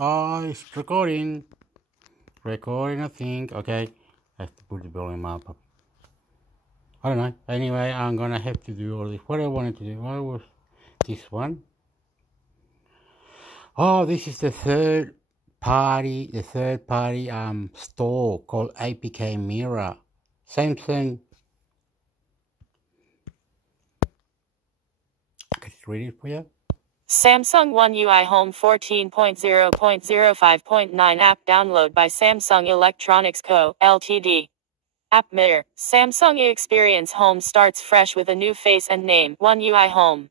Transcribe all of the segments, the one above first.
Oh, it's recording. Recording, I think. Okay. I have to put the volume up. I don't know. Anyway, I'm gonna have to do all this. What I wanted to do. What was this one? Oh, this is the third party store called APK Mirror. Samsung. I can just read it for you. Samsung One UI Home 14.0.05.9 app download by Samsung Electronics Co., Ltd. App Mirror. Samsung Experience Home starts fresh with a new face and name, One UI Home.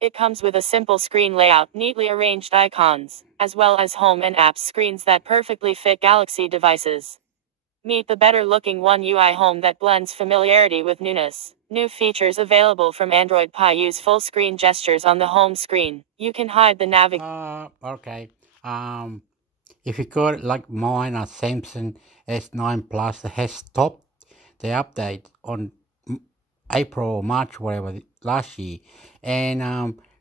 It comes with a simple screen layout, neatly arranged icons, as well as home and apps screens that perfectly fit Galaxy devices. Meet the better-looking One UI Home that blends familiarity with newness. New features available from Android Pie. Use full-screen gestures on the home screen. You can hide the Okay. If you got like mine, a Samsung S9 Plus that has stopped the update on April or March, whatever, last year, and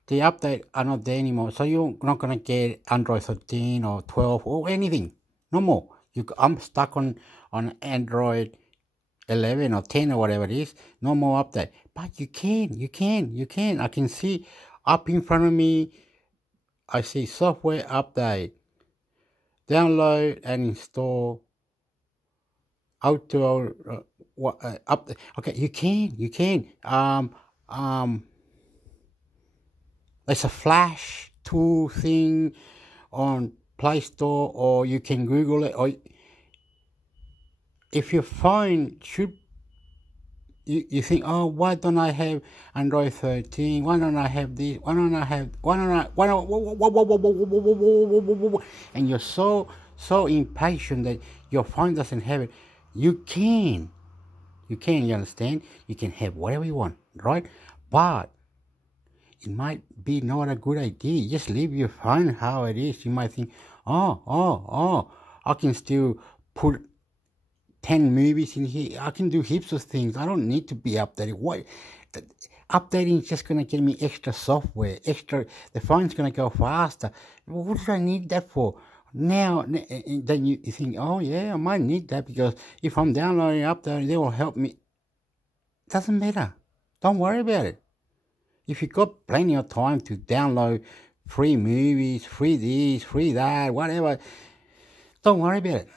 the update are not there anymore. So you're not gonna get Android 13 or 12 or anything. No more. I'm stuck on Android 11 or 10 or whatever it is. No more update. But you can. I can see up in front of me. I see software update. Download and install auto update. Okay, you can. There's a flash tool thing on Play Store, or you can Google it. Or if your phone should, you think, oh, why don't I have Android 13? Why don't I have this? Why don't I have? And you're so impatient that your phone doesn't have it. You can. You understand? You can have whatever you want, right? But it might be not a good idea. Just leave your phone how it is. You might think, I can still put 10 movies in here. I can do heaps of things. I don't need to be updated. Why? Updating is just going to get me extra software. The phone's going to go faster. What do I need that for? Now, then you think, oh yeah, I might need that because if I'm downloading updating, they will help me. Doesn't matter. Don't worry about it. If you got plenty of time to download free movies, free this, free that, whatever, don't worry about it.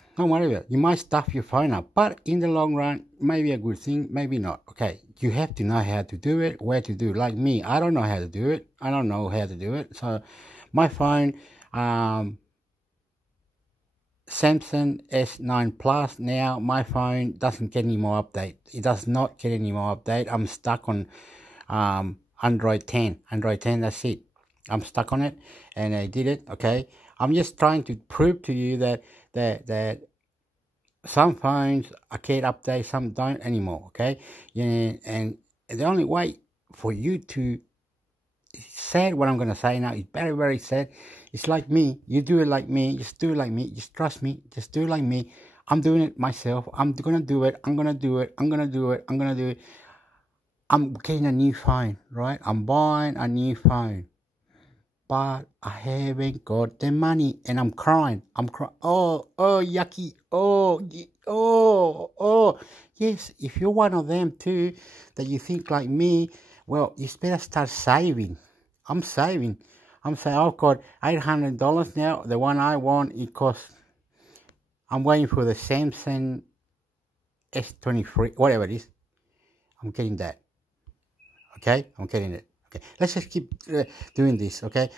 You might stuff your phone up, but in the long run, maybe a good thing, maybe not. Okay, you have to know how to do it, where to do it. Like me, I don't know how to do it. So my phone, Samsung S9 Plus, now my phone doesn't get any more update. It does not get any more update. I'm stuck on Android 10. Android 10, that's it. I'm stuck on it, and I did it, okay? I'm just trying to prove to you that some phones I can't update, some don't anymore, okay? Yeah, and the only way for you to say what I'm going to say now is very, very sad. It's like me. You do it like me. Just do it like me. Just trust me. Just do it like me. I'm doing it myself. I'm going to do it. I'm going to do it. I'm getting a new phone, right? I'm buying a new phone. But I haven't got the money, and I'm crying. Oh, yucky. Oh. Yes, if you're one of them too, that you think like me, well, you better start saving. I'm saving. I've got $800 now. The one I want, it costs, I'm waiting for the Samsung S23, whatever it is. I'm getting that. Okay, I'm getting it. Okay, let's just keep doing this. Okay,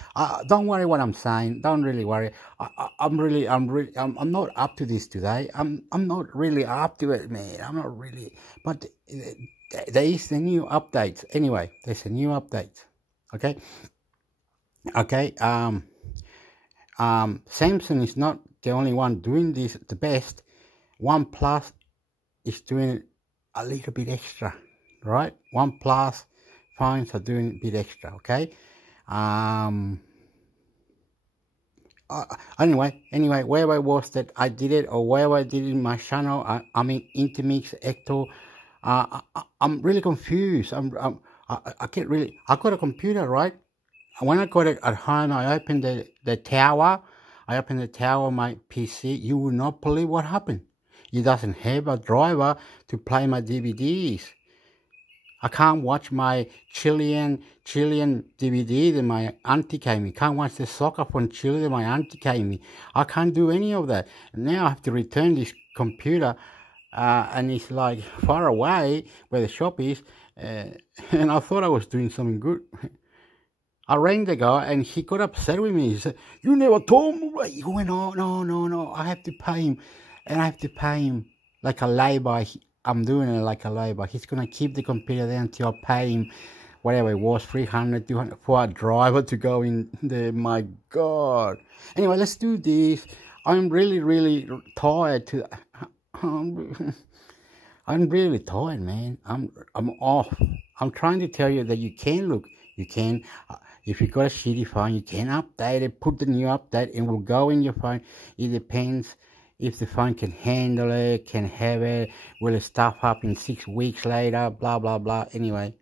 don't worry what I'm saying. Don't really worry. I'm not up to this today. I'm not really up to it, man. I'm not really. But there is the new updates. Anyway, there's a new update. Okay. Samsung is not the only one doing this the best. OnePlus is doing it a little bit extra, right? OnePlus phones are doing a bit extra, okay? Anyway, wherever I was that I did it, or wherever I did it in my channel, I mean intermix, hector. I'm really confused. I can't really. I got a computer, right? When I got it at home, I opened the tower. I open the tower of my PC. You will not believe what happened. It doesn't have a driver to play my DVDs. I can't watch my Chilean DVD that my auntie gave me. Can't watch the soccer from Chile that my auntie gave me. I can't do any of that. Now I have to return this computer, and it's like far away where the shop is, and I thought I was doing something good. I rang the guy, and he got upset with me. He said, "You never told me." He went, no. I have to pay him, and I have to pay him like a labor. I'm doing it like a labor. He's gonna keep the computer there until I pay him whatever it was, 300, 200 for a driver to go in there. My God. Anyway, let's do this. I'm really tired. I'm really tired, man. I'm off. I'm trying to tell you that you can if you got a shitty phone, you can update it, put the new update, and will go in your phone. It depends if the phone can handle it, can have it, will it stuff up in 6 weeks later, blah, blah, blah. Anyway.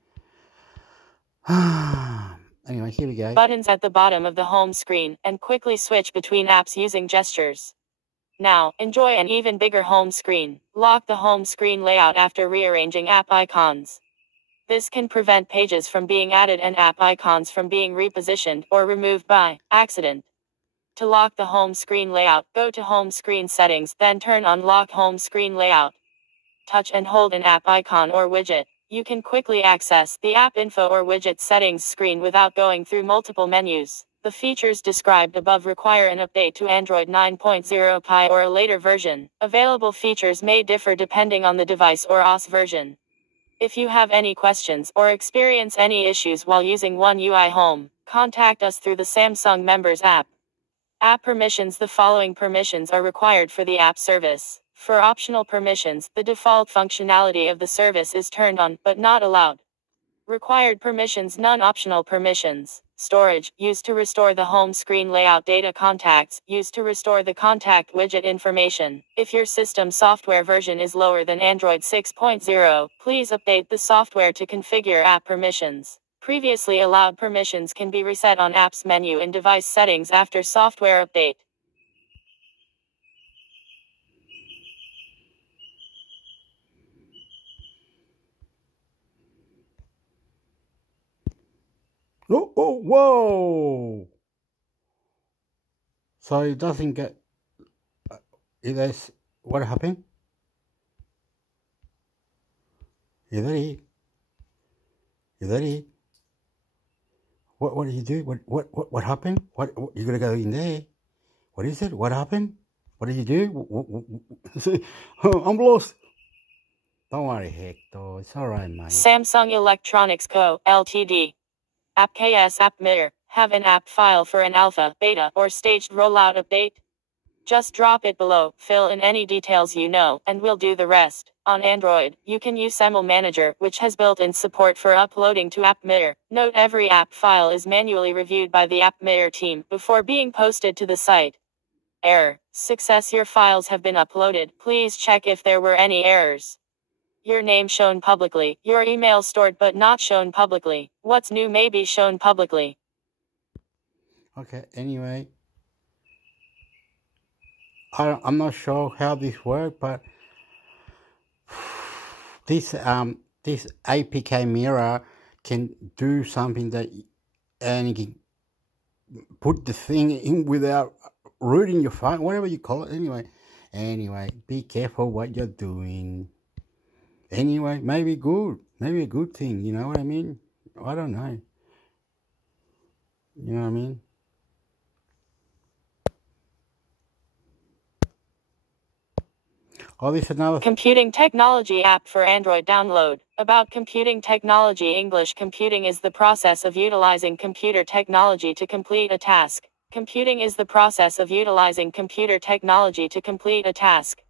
Anyway, here we go. Buttons at the bottom of the home screen, and quickly switch between apps using gestures. Now, enjoy an even bigger home screen. Lock the home screen layout after rearranging app icons. This can prevent pages from being added and app icons from being repositioned or removed by accident. To lock the home screen layout, go to Home Screen Settings, then turn on Lock Home Screen Layout. Touch and hold an app icon or widget. You can quickly access the app info or widget settings screen without going through multiple menus. The features described above require an update to Android 9.0 Pie or a later version. Available features may differ depending on the device or OS version. If you have any questions or experience any issues while using One UI Home, contact us through the Samsung Members app. App permissions. The following permissions are required for the app service. For optional permissions, the default functionality of the service is turned on, but not allowed. Required permissions. Non-optional permissions. Storage, used to restore the home screen layout data. Contacts, used to restore the contact widget information. If your system software version is lower than Android 6.0, please update the software to configure app permissions. Previously allowed permissions can be reset on Apps menu in device settings after software update. Oh, whoa! So it doesn't get. What happened? इधर ही. What did you do? What happened? What you gonna go in there? What is it? What happened? What did you do? I'm lost. Don't worry, Hector. It's alright, mate. Samsung Electronics Co. Ltd. AppKS App Mirror. Have an app file for an alpha, beta, or staged rollout update? Just drop it below, fill in any details you know, and we'll do the rest. On Android, you can use SEML Manager, which has built-in support for uploading to App Mirror. Note every app file is manually reviewed by the App Mirror team before being posted to the site. Error. Success. Your files have been uploaded. Please check if there were any errors. Your name shown publicly, your email stored but not shown publicly. What's new may be shown publicly. Okay, anyway. I'm not sure how this works, but this APK mirror can do something and it can put the thing in without rooting your phone, whatever you call it. Anyway, be careful what you're doing. Anyway, maybe a good thing, you know what I mean? I don't know. You know what I mean? Oh, this is another Computing Technology app for Android download. About computing technology. English. Computing is the process of utilizing computer technology to complete a task. Computing is the process of utilizing computer technology to complete a task.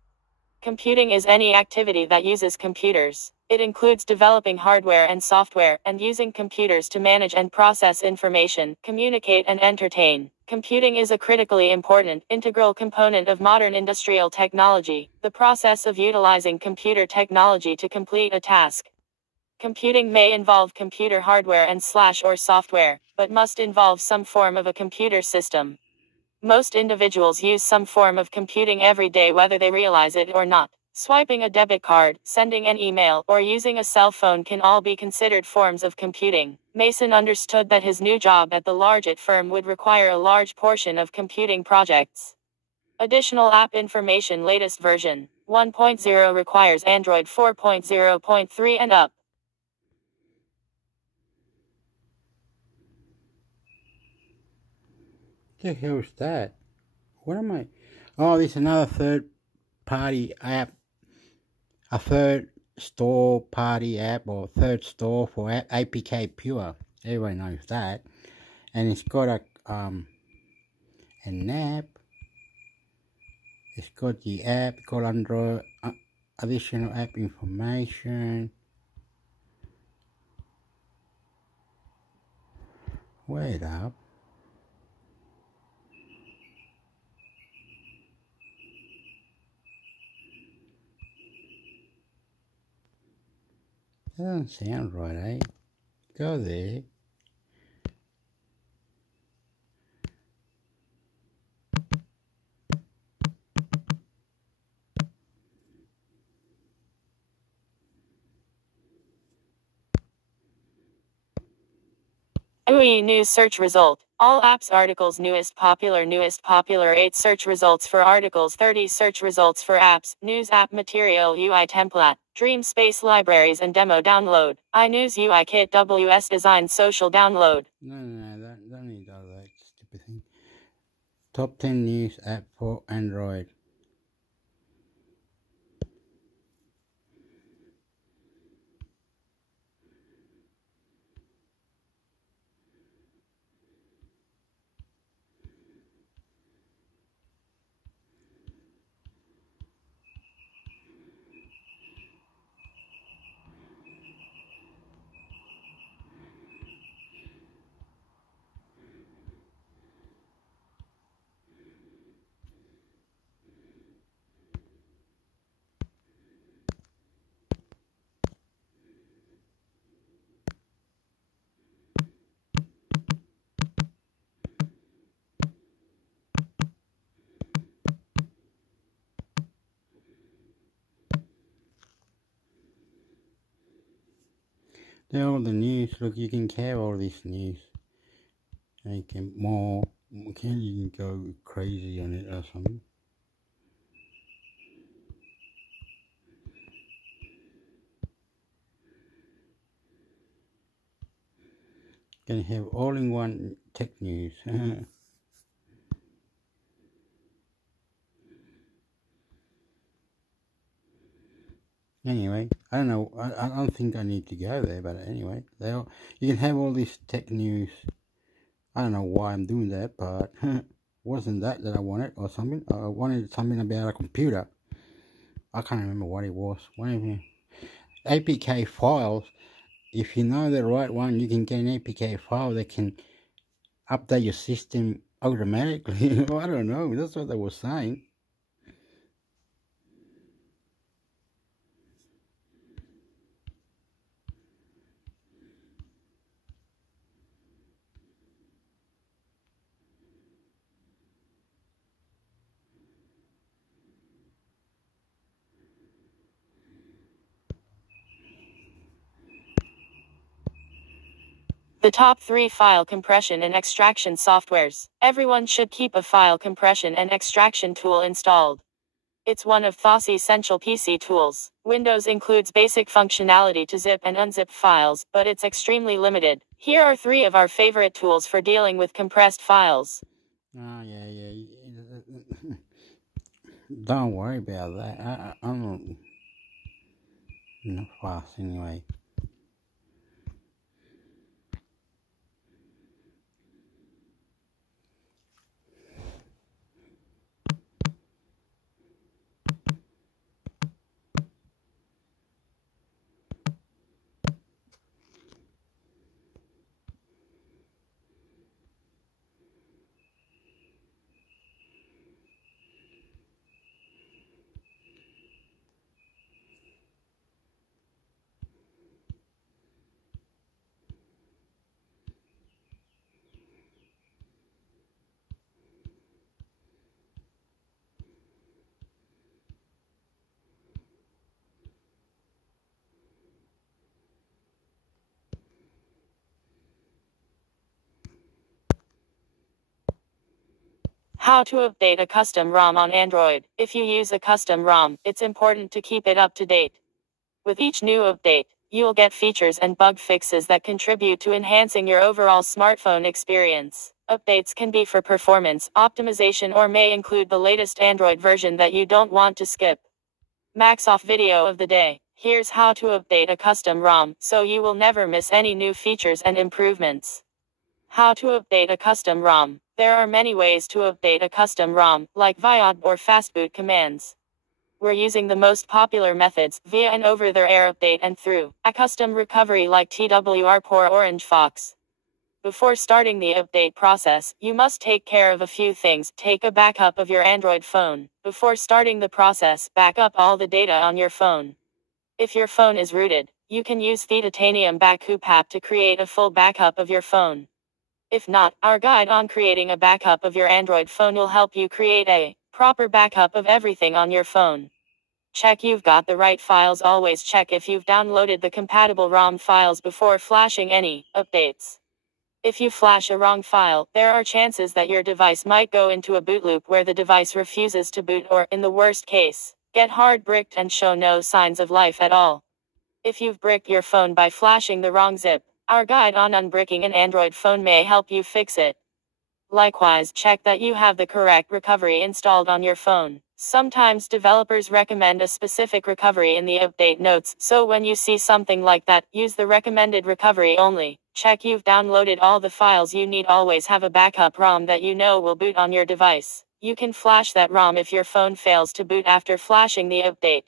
Computing is any activity that uses computers. It includes developing hardware and software, and using computers to manage and process information, communicate and entertain. Computing is a critically important, integral component of modern industrial technology, the process of utilizing computer technology to complete a task. Computing may involve computer hardware and/or software, but must involve some form of a computer system. Most individuals use some form of computing every day whether they realize it or not. Swiping a debit card, sending an email, or using a cell phone can all be considered forms of computing. Mason understood that his new job at the large IT firm would require a large portion of computing projects. Additional app information. Latest version 1.0 requires Android 4.0.3 and up. The hell is that? What am I? Oh, this is another third-party app. A third store party app or third store for APK Pure. Everyone knows that. And it's got an app. It's got the app called Android additional app information. Wait up. That doesn't sound right, eh? Go there. UI News search result. All apps articles newest popular 8 search results for articles 30 search results for apps, news app material UI template, dream space libraries and demo download, iNews UI kit WS design social download. No, don't need all that stupid thing. Top 10 news app for Android. They're all the news. Look, you can have all this news. And you can you can go crazy on it or something. You can have all-in-one tech news. Anyway, I don't know. I don't think I need to go there, but anyway, you can have all this tech news. I don't know why I'm doing that, but wasn't that I wanted or something. I wanted something about a computer. I can't remember what it was. Whatever. APK files. If you know the right one, you can get an APK file that can update your system automatically. I don't know. That's what they were saying. The top 3 file compression and extraction softwares. Everyone should keep a file compression and extraction tool installed. It's one of TOS essential PC tools. Windows includes basic functionality to zip and unzip files, but it's extremely limited. Here are 3 of our favorite tools for dealing with compressed files. Oh, yeah. Don't worry about that. I'm not fast anyway. How to update a custom ROM on Android. If you use a custom ROM, it's important to keep it up to date. With each new update, you'll get features and bug fixes that contribute to enhancing your overall smartphone experience. Updates can be for performance, optimization, or may include the latest Android version that you don't want to skip. Max off video of the day. Here's how to update a custom ROM, so you will never miss any new features and improvements. How to update a custom ROM. There are many ways to update a custom ROM, like via or fastboot commands. We're using the most popular methods, via an over-the-air update and through a custom recovery like TWR or Orange Fox. Before starting the update process, you must take care of a few things. Take a backup of your Android phone. Before starting the process, back up all the data on your phone. If your phone is rooted, you can use the Titanium Backup app to create a full backup of your phone. If not, our guide on creating a backup of your Android phone will help you create a proper backup of everything on your phone. Check you've got the right files. Always check if you've downloaded the compatible ROM files before flashing any updates. If you flash a wrong file, there are chances that your device might go into a boot loop where the device refuses to boot or, in the worst case, get hard bricked and show no signs of life at all. If you've bricked your phone by flashing the wrong zip, our guide on unbricking an Android phone may help you fix it. Likewise, check that you have the correct recovery installed on your phone. Sometimes developers recommend a specific recovery in the update notes, so when you see something like that, use the recommended recovery only. Check you've downloaded all the files you need. Always have a backup ROM that you know will boot on your device. You can flash that ROM if your phone fails to boot after flashing the update.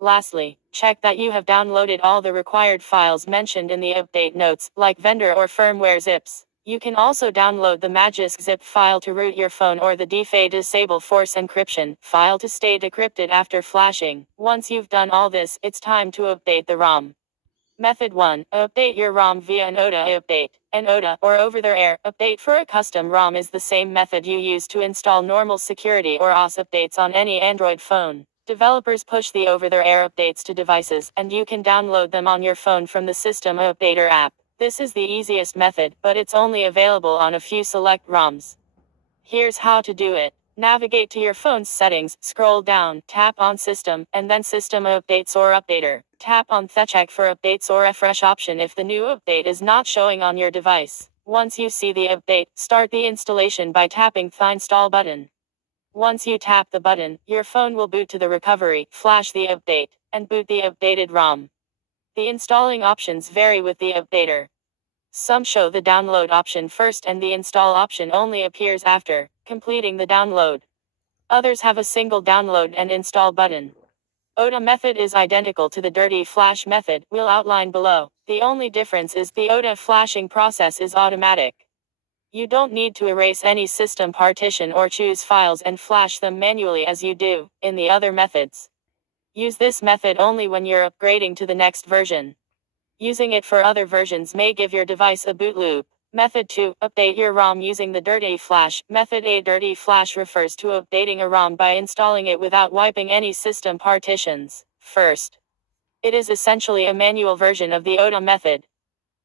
Lastly, check that you have downloaded all the required files mentioned in the update notes, like vendor or firmware zips. You can also download the Magisk zip file to root your phone or the DFA disable force encryption file to stay decrypted after flashing. Once you've done all this, it's time to update the ROM. Method 1. Update your ROM via an OTA update. An OTA, or over-the-air, update for a custom ROM is the same method you use to install normal security or OS updates on any Android phone. Developers push the over-the-air updates to devices, and you can download them on your phone from the System Updater app. This is the easiest method, but it's only available on a few select ROMs. Here's how to do it. Navigate to your phone's settings, scroll down, tap on System, and then System Updates or Updater. Tap on the Check for Updates or Refresh option if the new update is not showing on your device. Once you see the update, start the installation by tapping the Install button. Once you tap the button, your phone will boot to the recovery, flash the update, and boot the updated ROM. The installing options vary with the updater. Some show the download option first and the install option only appears after completing the download. Others have a single download and install button. OTA method is identical to the dirty flash method, we'll outline below. The only difference is the OTA flashing process is automatic. You don't need to erase any system partition or choose files and flash them manually as you do in the other methods. Use this method only when you're upgrading to the next version. Using it for other versions may give your device a boot loop. Method 2. Update your ROM using the dirty flash method. A dirty flash refers to updating a ROM by installing it without wiping any system partitions first. It is essentially a manual version of the OTA method.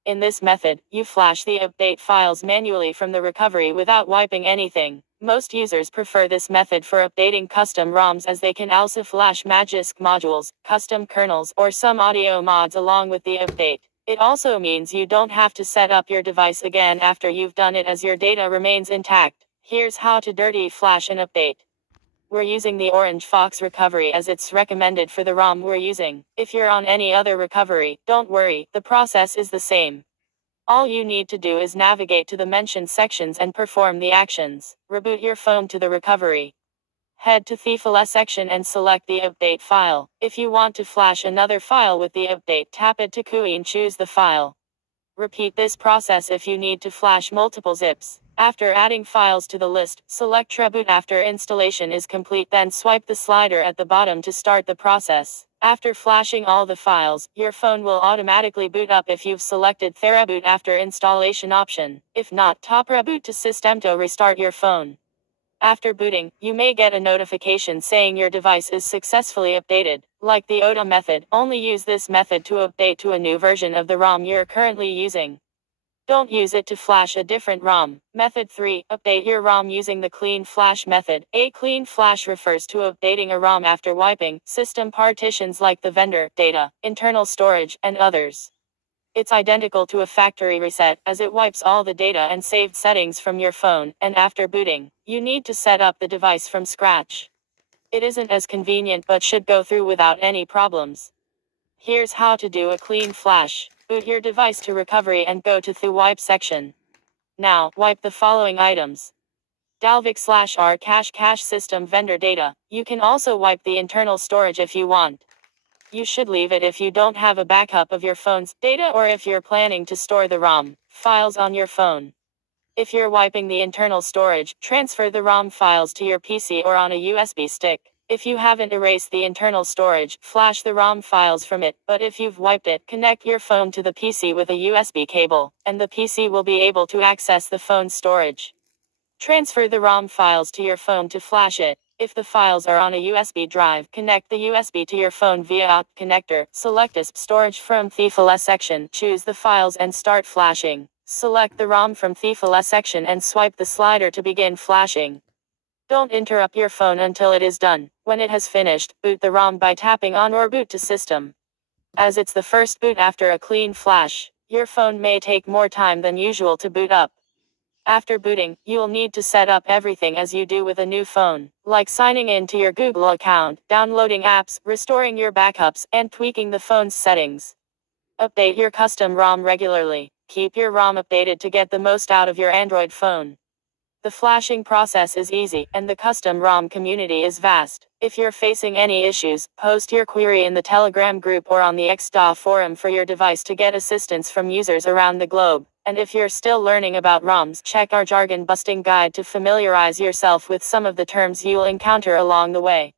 In this method, you flash the update files manually from the recovery without wiping anything. Most users prefer this method for updating custom ROMs as they can also flash Magisk modules, custom kernels, or some audio mods along with the update. It also means you don't have to set up your device again after you've done it as your data remains intact. Here's how to dirty flash an update. We're using the Orange Fox recovery as it's recommended for the ROM we're using. If you're on any other recovery, don't worry, the process is the same. All you need to do is navigate to the mentioned sections and perform the actions. Reboot your phone to the recovery. Head to the File section and select the update file. If you want to flash another file with the update, tap it to QE and choose the file. Repeat this process if you need to flash multiple zips. After adding files to the list, select Reboot after installation is complete, then swipe the slider at the bottom to start the process. After flashing all the files, your phone will automatically boot up if you've selected the Reboot after installation option. If not, tap Reboot to system to restart your phone. After booting, you may get a notification saying your device is successfully updated. Like the OTA method, only use this method to update to a new version of the ROM you're currently using. Don't use it to flash a different ROM. Method 3. Update your ROM using the clean flash method. A clean flash refers to updating a ROM after wiping system partitions like the vendor, data, internal storage, and others. It's identical to a factory reset, as it wipes all the data and saved settings from your phone, and after booting, you need to set up the device from scratch. It isn't as convenient but should go through without any problems. Here's how to do a clean flash. Boot your device to recovery and go to the wipe section. Now, wipe the following items. Dalvik/R cache system vendor data. You can also wipe the internal storage if you want. You should leave it if you don't have a backup of your phone's data or if you're planning to store the ROM files on your phone. If you're wiping the internal storage, transfer the ROM files to your PC or on a USB stick. If you haven't erased the internal storage, flash the ROM files from it, but if you've wiped it, connect your phone to the PC with a USB cable, and the PC will be able to access the phone's storage. Transfer the ROM files to your phone to flash it. If the files are on a USB drive, connect the USB to your phone via out connector. Select a storage from the file section, choose the files and start flashing. Select the ROM from the file section and swipe the slider to begin flashing. Don't interrupt your phone until it is done. When it has finished, boot the ROM by tapping on or boot to system. As it's the first boot after a clean flash, your phone may take more time than usual to boot up. After booting, you'll need to set up everything as you do with a new phone, like signing in to your Google account, downloading apps, restoring your backups, and tweaking the phone's settings. Update your custom ROM regularly. Keep your ROM updated to get the most out of your Android phone. The flashing process is easy, and the custom ROM community is vast. If you're facing any issues, post your query in the Telegram group or on the XDA forum for your device to get assistance from users around the globe. And if you're still learning about ROMs, check our jargon-busting guide to familiarize yourself with some of the terms you'll encounter along the way.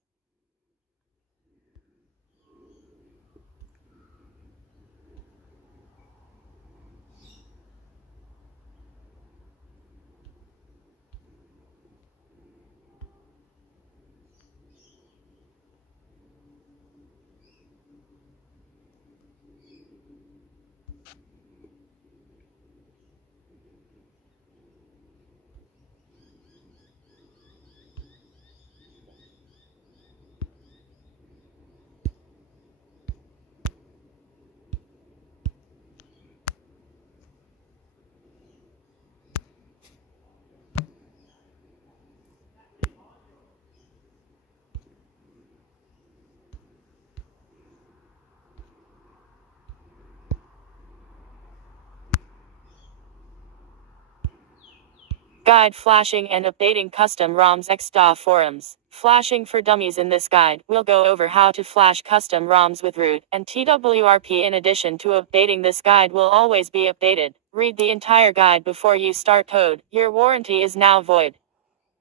Guide flashing and updating custom ROMs XDA forums. Flashing for dummies. In this guide, we'll go over how to flash custom ROMs with root and TWRP. In addition to updating, this guide will always be updated. Read the entire guide before you start code. Your warranty is now void.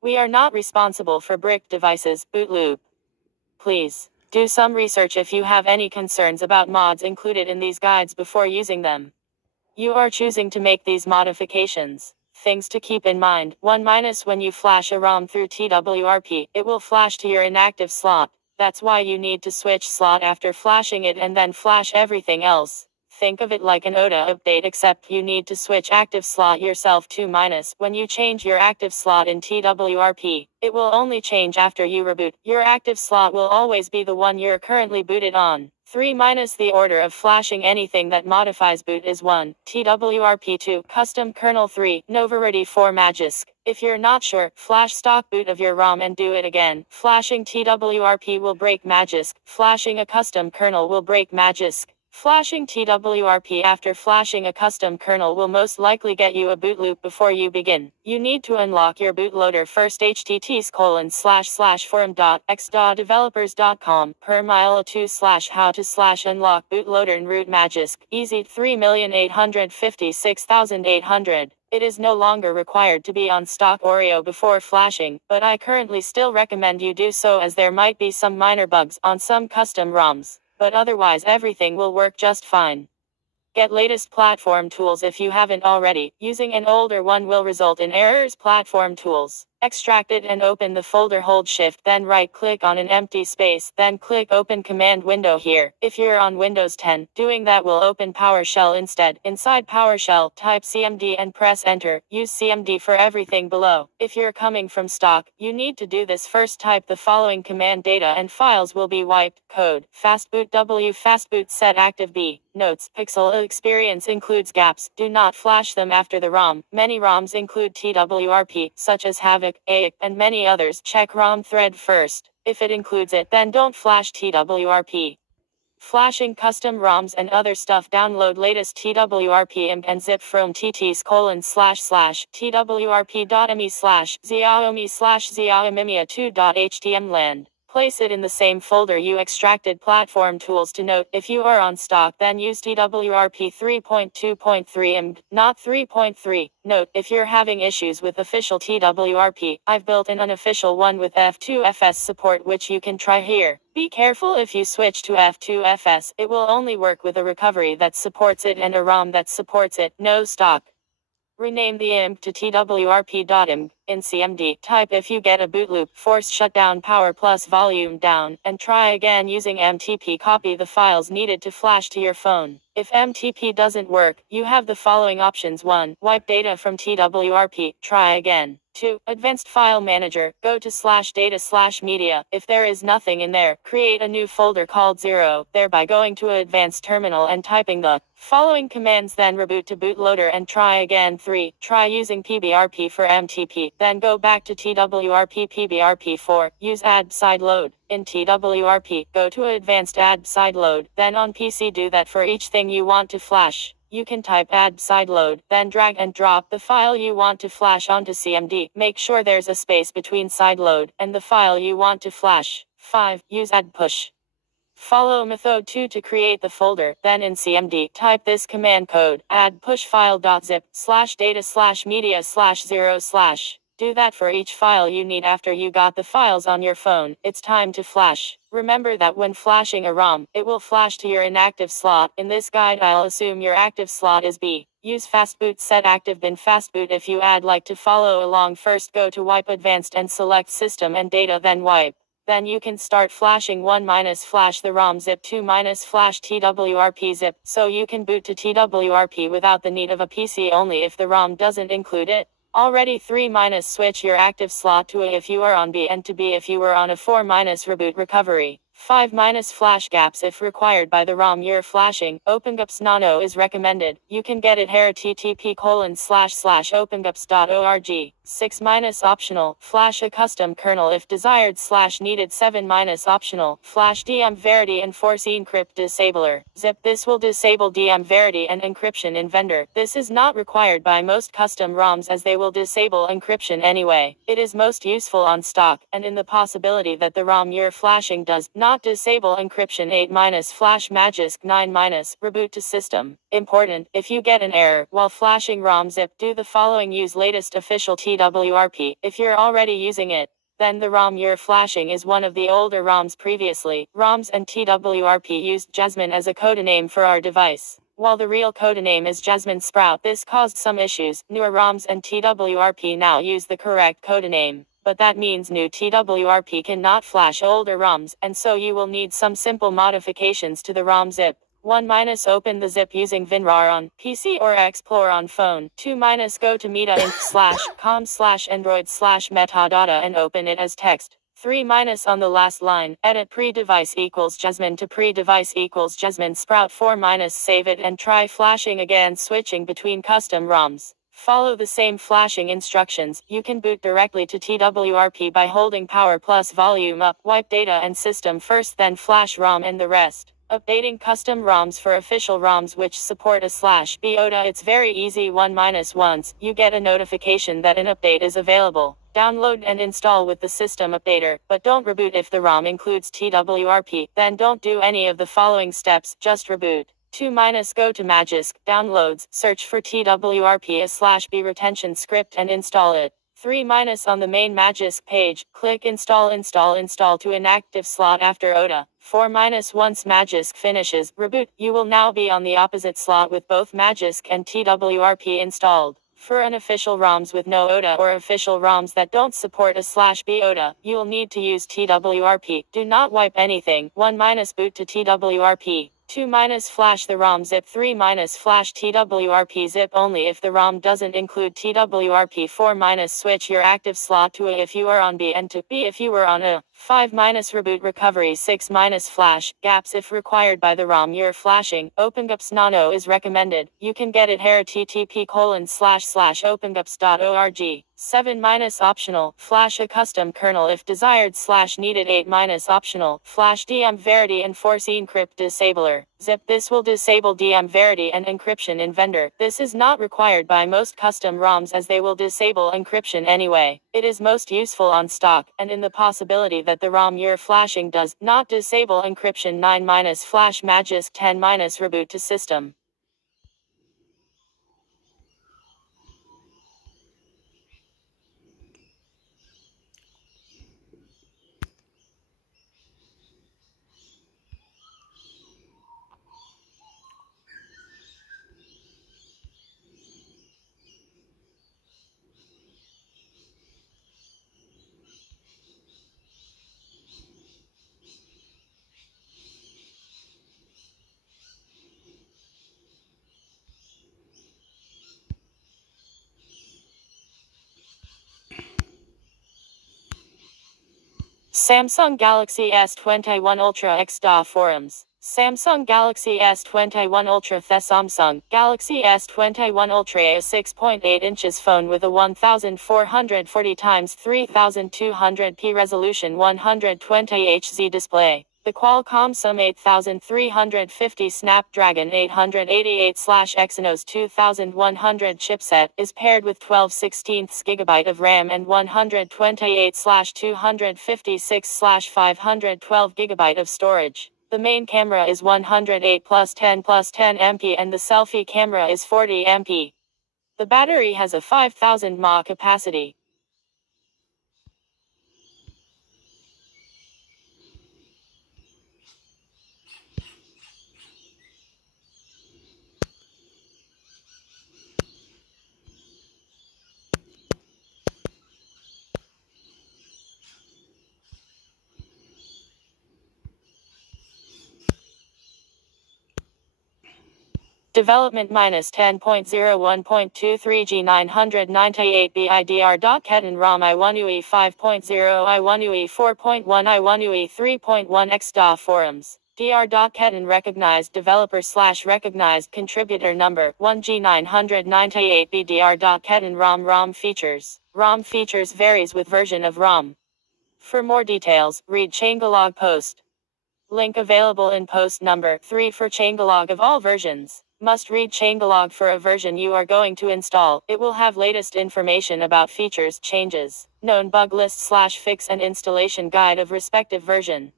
We are not responsible for brick devices, boot loop. Please do some research if you have any concerns about mods included in these guides before using them. You are choosing to make these modifications. Things to keep in mind. 1. When you flash a ROM through TWRP, it will flash to your inactive slot. That's why you need to switch slot after flashing it and then flash everything else. Think of it like an OTA update, except you need to switch active slot yourself. 2. When you change your active slot in TWRP, it will only change after you reboot. Your active slot will always be the one you're currently booted on. 3. The order of flashing anything that modifies boot is 1. TWRP. 2. Custom kernel. 3. Novarity. 4. Magisk. If you're not sure, flash stock boot of your ROM and do it again. Flashing TWRP will break Magisk. Flashing a custom kernel will break Magisk. Flashing TWRP after flashing a custom kernel will most likely get you a boot loop before you begin. You need to unlock your bootloader first. https://forum.xdadevelopers.com/how/to/unlock bootloader and root Magisk. Easy. 3,856,800. It is no longer required to be on stock Oreo before flashing, but I currently still recommend you do so, as there might be some minor bugs on some custom ROMs. But otherwise everything will work just fine. Get latest platform tools if you haven't already. Using an older one will result in errors. Platform tools. Extract it and open the folder. Hold Shift, then right-click on an empty space, then click Open Command Window here. If you're on Windows 10, doing that will open PowerShell instead. Inside PowerShell, type CMD and press Enter. Use CMD for everything below. If you're coming from stock, you need to do this first. Type the following command. Data and files will be wiped. Code: fastboot W, fastboot set active B. Notes: Pixel experience includes gaps. Do not flash them after the ROM. Many ROMs include TWRP, such as Havoc, AIC, and many others. Check ROM thread first. If it includes it, then don't flash TWRP. Flashing custom ROMs and other stuff. Download latest TWRP imp and zip from twrp.me/xiaomi/xiaomimia2.html. Place it in the same folder you extracted. Platform tools. To note, if you are on stock, then use TWRP 3.2.3 imp, not 3.3. Note, if you're having issues with official TWRP, I've built an unofficial one with F2FS support which you can try here. Be careful if you switch to F2FS, it will only work with a recovery that supports it and a ROM that supports it, no stock. Rename the imp to twrp.imp. In CMD, type if you get a boot loop, force shutdown, power plus volume down, and try again using MTP. Copy the files needed to flash to your phone. If MTP doesn't work, you have the following options. 1. Wipe data from TWRP. Try again. 2. Advanced File Manager. Go to /data/media. If there is nothing in there, create a new folder called 0, thereby going to Advanced Terminal and typing the following commands, then reboot to bootloader and try again. 3. Try using PBRP for MTP, then go back to TWRP PBRP. 4. Use add sideload. In TWRP, go to Advanced Add Sideload, then on PC do that for each thing you want to flash. You can type add sideload, then drag and drop the file you want to flash onto CMD. Make sure there's a space between sideload and the file you want to flash. 5. Use add push. Follow method 2 to create the folder, then in CMD, type this command code, add push file.zip /data/media/0/. Do that for each file you need. After you got the files on your phone, it's time to flash. Remember that when flashing a ROM, it will flash to your inactive slot. In this guide I'll assume your active slot is B. Use fastboot set active bin fastboot. If you add like to follow along, first go to wipe advanced and select system and data, then wipe. Then you can start flashing. 1 - flash the ROM zip. 2 - flash TWRP zip, so you can boot to TWRP without the need of a PC only if the ROM doesn't include it. Already. 3 - switch your active slot to A if you are on B and to B if you were on a. 4 - reboot recovery. 5 - flash gaps if required by the ROM you're flashing. OpenGAPS Nano is recommended. You can get it here http://opengaps.org. 6 - optional. Flash a custom kernel if desired / needed. 7 - optional. Flash DM Verity and Force Encrypt Disabler. Zip. This will disable DM Verity and encryption in vendor. This is not required by most custom ROMs as they will disable encryption anyway. It is most useful on stock, and in the possibility that the ROM you're flashing does not disable encryption. 8 - flash Magisk. 9 - reboot to system. Important, if you get an error while flashing ROM zip, do the following. Use latest official TWRP. If you're already using it, then the ROM you're flashing is one of the older ROMs. Previously, ROMs and TWRP used Jasmine as a codename for our device, while the real codename is Jasmine Sprout. This caused some issues. Newer ROMs and TWRP now use the correct codename, but that means new TWRP cannot flash older ROMs, and so you will need some simple modifications to the ROM zip. 1 - open the zip using WinRAR on PC or Explore on phone. 2 - go to meta.inc/com/android/metadata and open it as text. 3 - on the last line, edit pre-device equals Jasmine to pre-device equals Jasmine Sprout. 4 - save it and try flashing again, switching between custom ROMs. Follow the same flashing instructions. You can boot directly to TWRP by holding power plus volume up, wipe data and system first, then flash ROM and the rest. Updating custom ROMs for official ROMs which support a /B OTA. It's very easy. 1 - once you get a notification that an update is available, download and install with the system updater, but don't reboot if the ROM includes TWRP. Then don't do any of the following steps, just reboot. 2 - go to Magisk, downloads, search for TWRP/B retention script and install it. 3 - on the main Magisk page, click install to inactive slot after OTA. 4 - once Magisk finishes, reboot, you will now be on the opposite slot with both Magisk and TWRP installed. For unofficial ROMs with no OTA or official ROMs that don't support /B OTA, you will need to use TWRP. Do not wipe anything. 1-boot to TWRP. 2-flash the ROM zip. 3-flash TWRP zip only if the ROM doesn't include TWRP. 4-switch your active slot to A if you are on B and to B if you are on A. 5-reboot recovery. 6-flash gaps if required by the ROM you're flashing. OpenGApps Nano is recommended. You can get it here http://opengaps.org. 7-optional. Flash a custom kernel if desired /needed. 8-optional. Flash DM Verity and Force Encrypt Disabler. Zip. This will disable DM Verity and encryption in vendor. This is not required by most custom ROMs as they will disable encryption anyway. It is most useful on stock, and in the possibility that the ROM you're flashing does not disable encryption. 9-flash Magisk. 10-reboot to system. Samsung Galaxy S21 Ultra XDA forums. Samsung Galaxy S21 Ultra. The Samsung Galaxy S21 Ultra a 6.8 inches phone with a 1440x3200p resolution 120Hz display. The Qualcomm SUM 8350 Snapdragon 888/Exynos 2100 chipset is paired with 12/16 GB of RAM and 128/256/512 GB of storage. The main camera is 108+10+10 MP and the selfie camera is 40 MP. The battery has a 5000 mAh capacity. Development -10.01.23G 998 BIDR.Ketan ROM i1UE 5.0 i1UE 4.1 i1UE 3.1 XDA forums. Dr.Ketan recognized developer / recognized contributor number 1G998B Dr.Ketan ROM features. ROM features varies with version of ROM. For more details, read changelog post. Link available in post number 3 for changelog of all versions. Must read changelog for a version you are going to install. It will have latest information about features, changes, known bug list / fix and installation guide of respective version.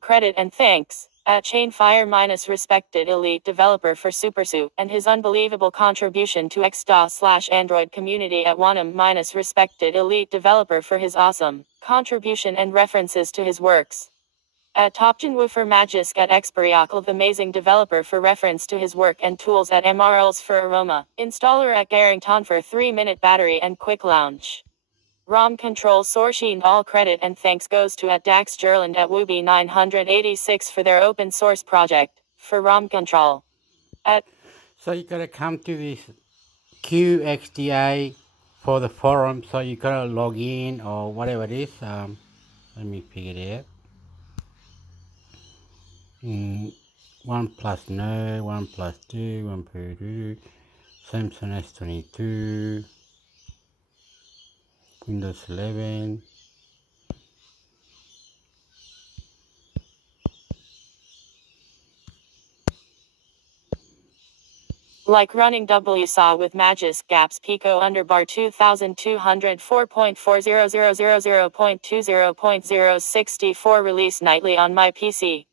Credit and thanks at Chainfire - respected elite developer for SuperSU and his unbelievable contribution to XDA / Android community at Wanam - respected elite developer for his awesome contribution and references to his works. At Topjanwoofer Magisk at Experiakal the amazing developer for reference to his work and tools at MRLs for Aroma. Installer at Garrington for 3-minute battery and quick launch. ROM control sourcing. All credit and thanks goes to at Dax Gerland at Wooby 986 for their open source project for ROM control. So you gotta come to this QXDA for the forum. So you gotta log in or whatever it is. Let me figure it out. 1+ no, 1+2, 1+2, Samsung S22, Windows 11. Like running WSAW with Magisk gaps Pico underbar 2204.400000.20.064 release nightly on my PC.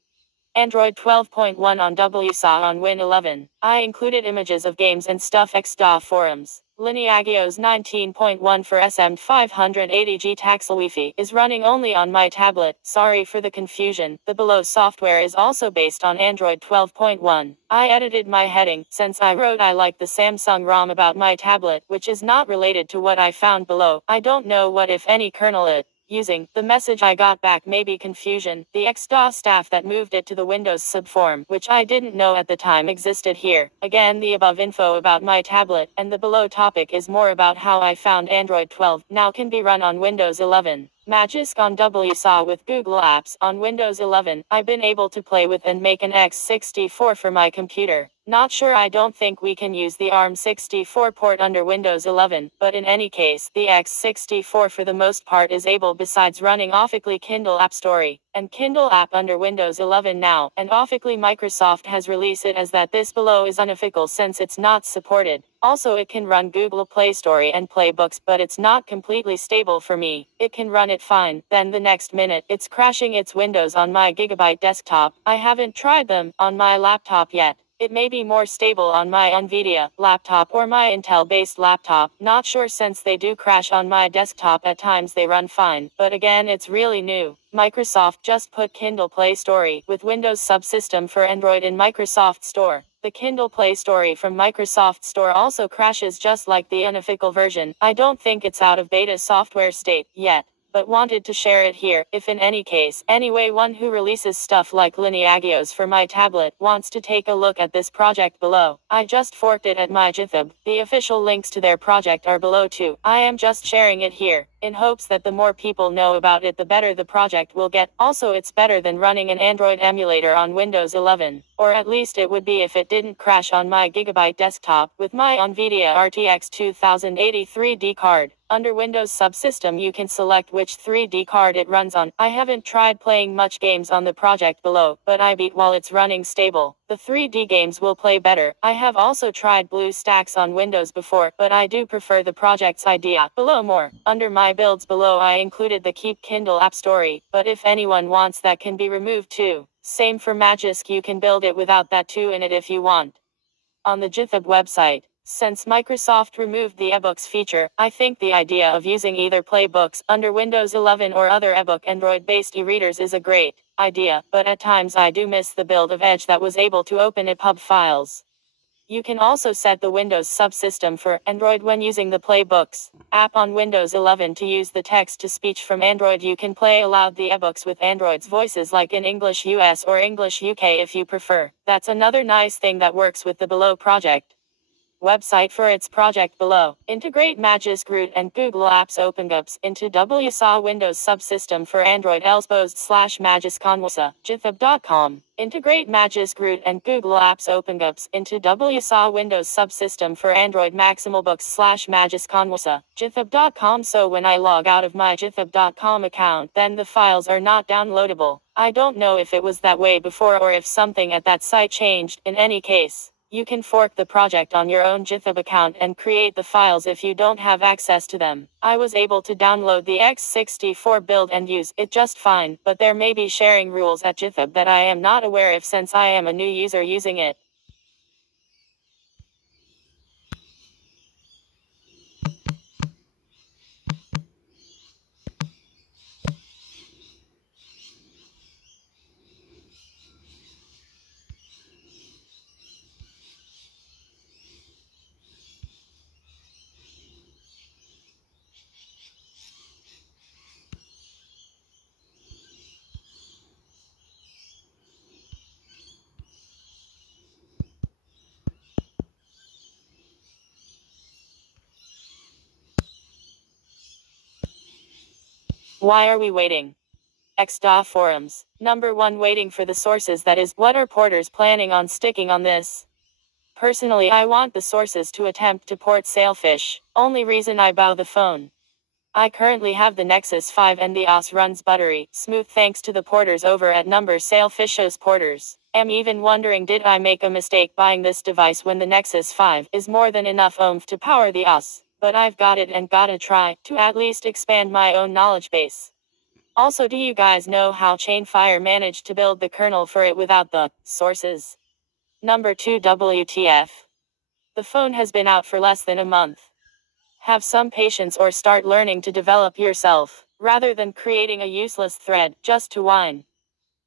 Android 12.1 on WSAW on Win 11. I included images of games and stuff XDA forums. Lineagios 19.1 for SM580G Taxel Wi-Fi is running only on my tablet. Sorry for the confusion. The below software is also based on Android 12.1. I edited my heading, since I wrote I like the Samsung ROM about my tablet, which is not related to what I found below. I don't know what if any kernel it using. The message I got back may be confusion. The XDA staff that moved it to the Windows subform, which I didn't know at the time existed here. Again, the above info about my tablet, and the below topic is more about how I found Android 12 now can be run on Windows 11. Magisk on WSA with Google Apps on Windows 11. I've been able to play with and make an x64 for my computer. Not sure, I don't think we can use the ARM64 port under Windows 11, but in any case, the x64 for the most part is able besides running officially Kindle App Store and Kindle app under Windows 11 now, and officially Microsoft has released it as that. This below is unofficial since it's not supported. Also it can run Google Play Store and Play Books, but it's not completely stable for me. It can run it fine, then the next minute it's crashing its Windows on my Gigabyte desktop. I haven't tried them on my laptop yet. It may be more stable on my NVIDIA laptop or my Intel-based laptop. Not sure since they do crash on my desktop at times. They run fine, but again it's really new. Microsoft just put Kindle Play Store with Windows subsystem for Android in Microsoft Store. The Kindle Play Store from Microsoft Store also crashes just like the unofficial version. I don't think it's out of beta software state yet, but wanted to share it here, if in any case, anyway, one who releases stuff like Lineagios for my tablet wants to take a look at this project below. I just forked it at my GitHub. The official links to their project are below too. I am just sharing it here, in hopes that the more people know about it the better the project will get. Also it's better than running an Android emulator on Windows 11, or at least it would be if it didn't crash on my Gigabyte desktop. With my NVIDIA RTX 2080 3D card, under Windows subsystem you can select which 3D card it runs on. I haven't tried playing much games on the project below, but I beat while it's running stable. The 3D games will play better. I have also tried BlueStacks on Windows before, but I do prefer the project's idea. Below more. Under my builds below I included the Keep Kindle App Store, but if anyone wants that can be removed too. Same for Magisk, you can build it without that too in it if you want. On the GitHub website, since Microsoft removed the ebooks feature, I think the idea of using either Play Books under Windows 11 or other ebook Android-based e-readers is a great idea, but at times I do miss the build of Edge that was able to open EPUB files. You can also set the Windows subsystem for Android when using the Play Books app on Windows 11 to use the text-to-speech from Android. You can play aloud the ebooks with Android's voices like in English US or English UK if you prefer. That's another nice thing that works with the below project. Website for its project below. Integrate Magisk Root and Google Apps OpenGapes into WSA Windows subsystem for Android /Magisk github.com. Integrate Magisk Root and Google Apps OpenGapes into WSA Windows subsystem for Android Maximalbooks /Magisk github.com. So when I log out of my github.com account, then the files are not downloadable. I don't know if it was that way before or if something at that site changed. In any case, you can fork the project on your own GitHub account and create the files if you don't have access to them. I was able to download the x64 build and use it just fine, but there may be sharing rules at GitHub that I am not aware of since I am a new user using it. Why are we waiting? XDA forums. Number 1, waiting for the sources. That is, what are porters planning on sticking on this? Personally, I want the sources to attempt to port Sailfish. Only reason I buy the phone. I currently have the Nexus 5 and the OS runs buttery smooth thanks to the porters over at Number Sailfish's porters. I'm even wondering, did I make a mistake buying this device when the Nexus 5 is more than enough oomph to power the OS? But I've got it and gotta try to at least expand my own knowledge base. Also, do you guys know how Chainfire managed to build the kernel for it without the sources? Number 2, WTF. The phone has been out for less than a month. Have some patience or start learning to develop yourself, rather than creating a useless thread, just to whine.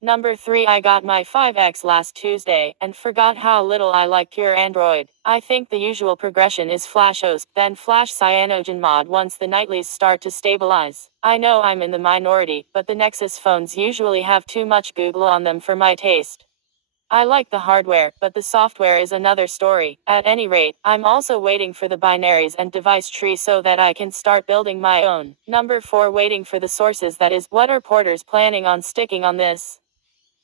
Number 3. I got my 5X last Tuesday, and forgot how little I like pure Android. I think the usual progression is Flash OSP, then Flash Cyanogen mod once the nightlies start to stabilize. I know I'm in the minority, but the Nexus phones usually have too much Google on them for my taste. I like the hardware, but the software is another story. At any rate, I'm also waiting for the binaries and device tree so that I can start building my own. Number 4. Waiting for the sources, that is, what are porters planning on sticking on this?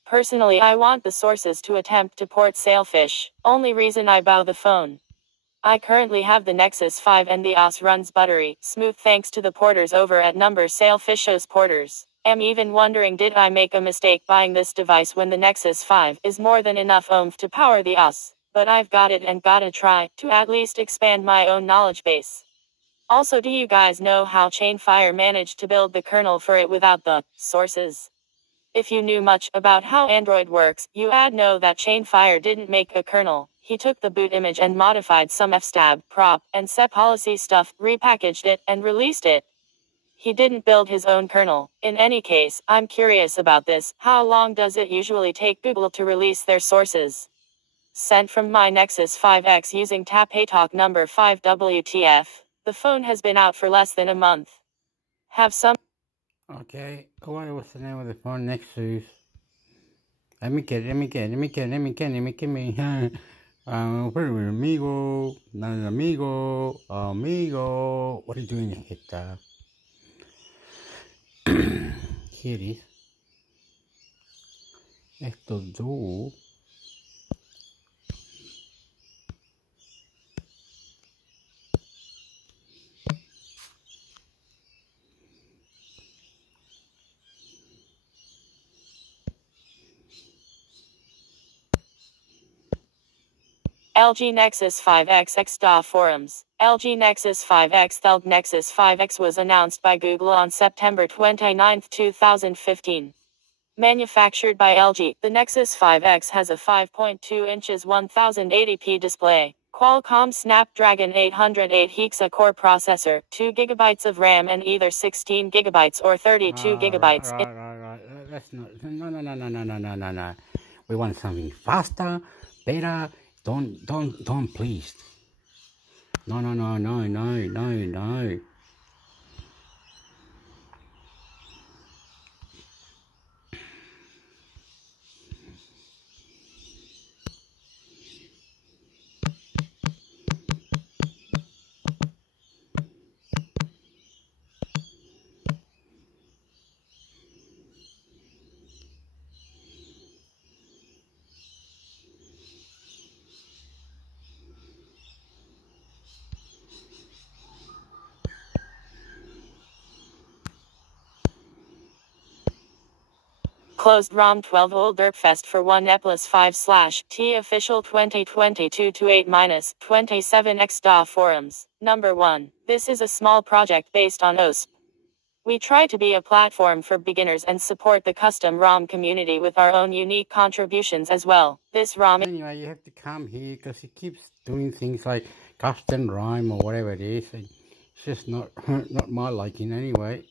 Personally, I want the sources to attempt to port Sailfish. Only reason I bow the phone. I currently have the Nexus 5 and the OS runs buttery smooth thanks to the porters over at number Sailfish's porters. Am even wondering, did I make a mistake buying this device when the Nexus 5 is more than enough oomph to power the OS? But I've got it and gotta try to at least expand my own knowledge base. Also, do you guys know how Chainfire managed to build the kernel for it without the sources? If you knew much about how Android works, you'd know that Chainfire didn't make a kernel. He took the boot image and modified some fstab, prop, and set policy stuff, repackaged it, and released it. He didn't build his own kernel. In any case, I'm curious about this. How long does it usually take Google to release their sources? Sent from my Nexus 5X using TapHayTalk number 5 WTF. The phone has been out for less than a month. Have some... Okay, I wonder what's the name of the phone next to. Let me get. Amigo, not amigo. What are you doing, hector? Here it is. Esto do. LG Nexus 5X XDA forums. LG Nexus 5X. The Nexus 5X was announced by Google on September 29, 2015. Manufactured by LG, the Nexus 5X has a 5.2 inches 1080p display, Qualcomm Snapdragon 808 hexa-core processor, 2 GB of RAM and either 16 GB or 32 GB. Right. Let's not. No. We want something faster, better. Don't, please. No. Closed ROM 12 Old Derpfest for 1 Eplis 5/T official 2022-8-27 XDA forums. Number 1. This is a small project based on OSP. We try to be a platform for beginners and support the custom ROM community with our own unique contributions as well. This ROM... Anyway, you have to come here because he keeps doing things like custom rhyme or whatever it is. And it's just not my liking anyway.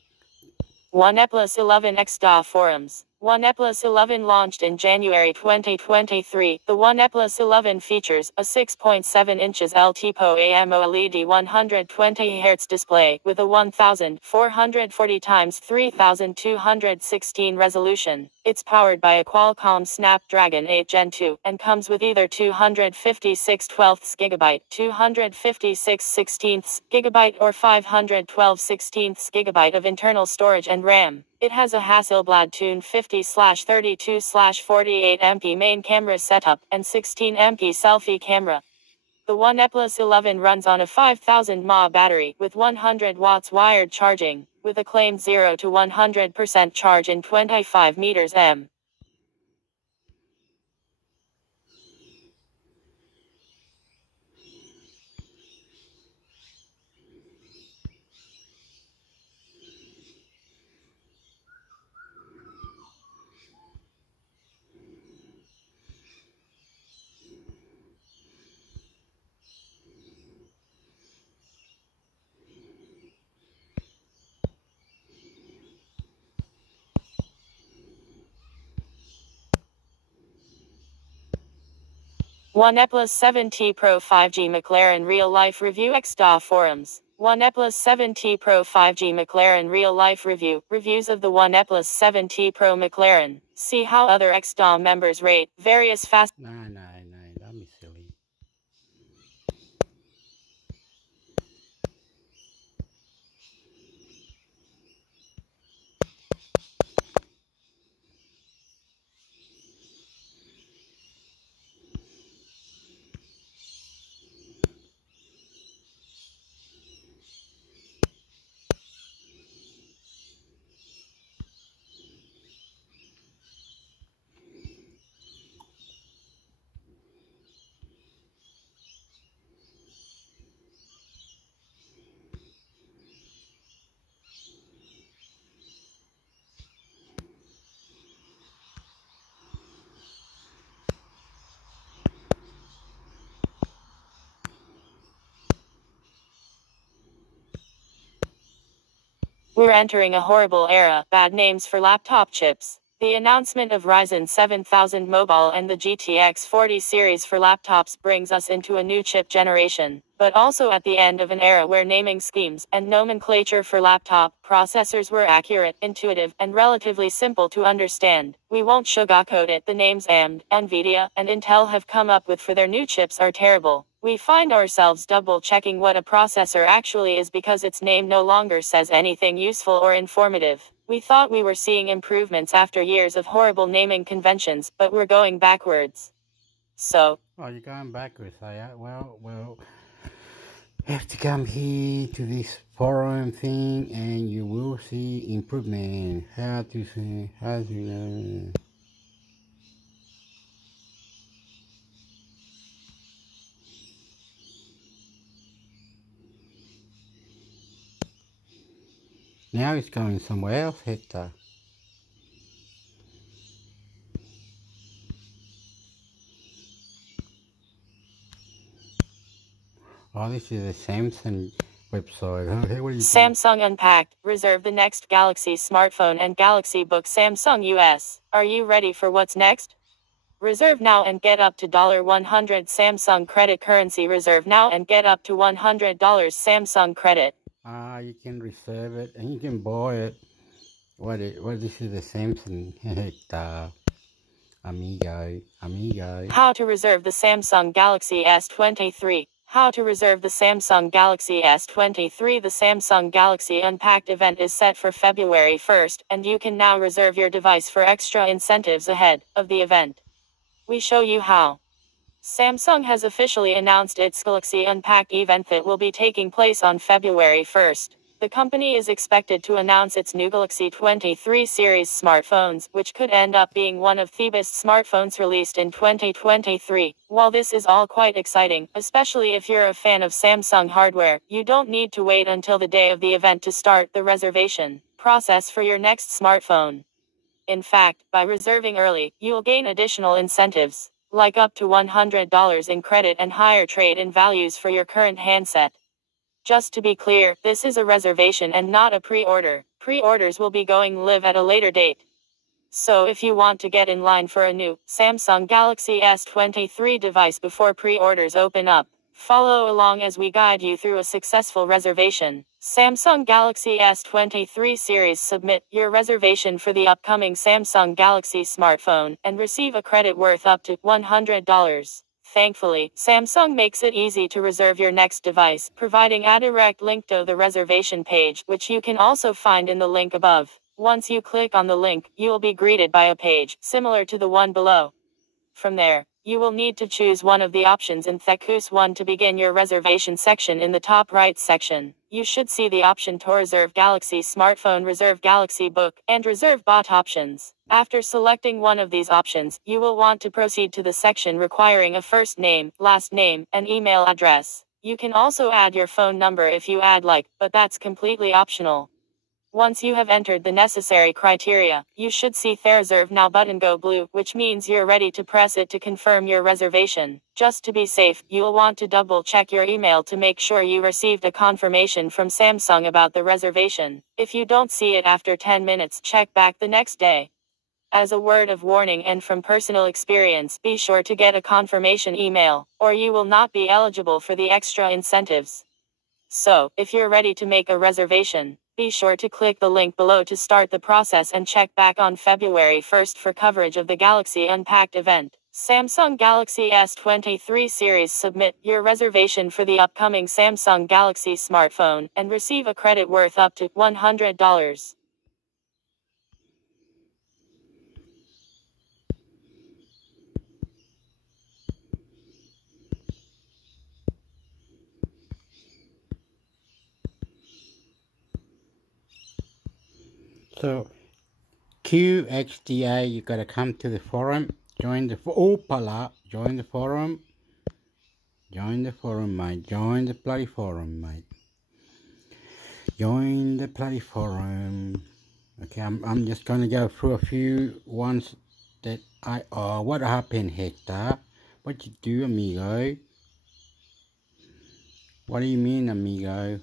1 Eplis 11 XDA forums. 1 Eplis 11 launched in January 2023. The 1 Eplis 11 features a 6.7 inches LTPO AMOLED 120 Hz display with a 1440 x 3216 resolution. It's powered by a Qualcomm Snapdragon 8 Gen 2 and comes with either 256 12 GB, 256 16 GB or 512 16 GB of internal storage and RAM. It has a Hasselblad Tune 50/32/48 MP main camera setup and 16 MP selfie camera. The 1 Eplis 11 runs on a 5000 mAh battery with 100 watts wired charging, with a claimed 0 to 100% charge in 25 meters m. OnePlus 7T Pro 5G McLaren real-life review XDA forums. OnePlus 7T Pro 5G McLaren real-life review. Reviews of the OnePlus 7T Pro McLaren. See how other XDA members rate various fast. Nah, don't be silly. We're entering a horrible era. Bad names for laptop chips. The announcement of Ryzen 7000 Mobile and the GTX 40 series for laptops brings us into a new chip generation, but also at the end of an era where naming schemes and nomenclature for laptop processors were accurate, intuitive, and relatively simple to understand. We won't sugarcoat it. The names AMD, Nvidia, and Intel have come up with for their new chips are terrible. We find ourselves double-checking what a processor actually is because its name no longer says anything useful or informative. We thought we were seeing improvements after years of horrible naming conventions, but we're going backwards. So. Oh, you're going backwards, well, you have to come here to this forum thing and you will see improvement. How to now it's going somewhere else, hector. Oh, this is a Samsung website. Okay, what do you Samsung Unpacked. Reserve the next Galaxy smartphone and Galaxy Book. Samsung US. Are you ready for what's next? Reserve now and get up to $100 Samsung credit. Currency reserve now and get up to $100 Samsung credit. You can reserve it and you can buy it. What this is the Samsung hector. Amigo. How to reserve the Samsung Galaxy S23. How to reserve the Samsung Galaxy S23. The Samsung Galaxy Unpacked event is set for February 1st, and you can now reserve your device for extra incentives ahead of the event. We show you how. Samsung has officially announced its Galaxy Unpacked event that will be taking place on February 1st. The company is expected to announce its new Galaxy 23 series smartphones, which could end up being one of the best smartphones released in 2023. While this is all quite exciting, especially if you're a fan of Samsung hardware, you don't need to wait until the day of the event to start the reservation process for your next smartphone. In fact, by reserving early, you'll gain additional incentives, like up to $100 in credit and higher trade-in values for your current handset. Just to be clear, this is a reservation and not a pre-order. Pre-orders will be going live at a later date. So if you want to get in line for a new Samsung Galaxy S23 device before pre-orders open up, follow along as we guide you through a successful reservation. Samsung Galaxy S23 series. Submit your reservation for the upcoming Samsung Galaxy smartphone and receive a credit worth up to $100. Thankfully, Samsung makes it easy to reserve your next device, providing a direct link to the reservation page, which you can also find in the link above. Once you click on the link, you will be greeted by a page similar to the one below. From there, you will need to choose one of the options in Choose one to begin your reservation section. In the top right section, you should see the option to reserve Galaxy smartphone, reserve Galaxy Book, and reserve bot options. After selecting one of these options, you will want to proceed to the section requiring a first name, last name, and email address. You can also add your phone number if you add like, but that's completely optional. Once you have entered the necessary criteria, you should see the Reserve Now button go blue, which means you're ready to press it to confirm your reservation. Just to be safe, you'll want to double check your email to make sure you received a confirmation from Samsung about the reservation. If you don't see it after 10 minutes, check back the next day. As a word of warning and from personal experience, be sure to get a confirmation email, or you will not be eligible for the extra incentives. So, if you're ready to make a reservation, be sure to click the link below to start the process and check back on February 1st for coverage of the Galaxy Unpacked event. Samsung Galaxy S23 series. Submit your reservation for the upcoming Samsung Galaxy smartphone and receive a credit worth up to $100. So QXDA, you gotta come to the forum, join the join the forum, mate, join the bloody forum, mate, join the bloody forum. Okay, I'm just gonna go through a few ones that what happened, Hector? What you do, amigo? What do you mean, amigo?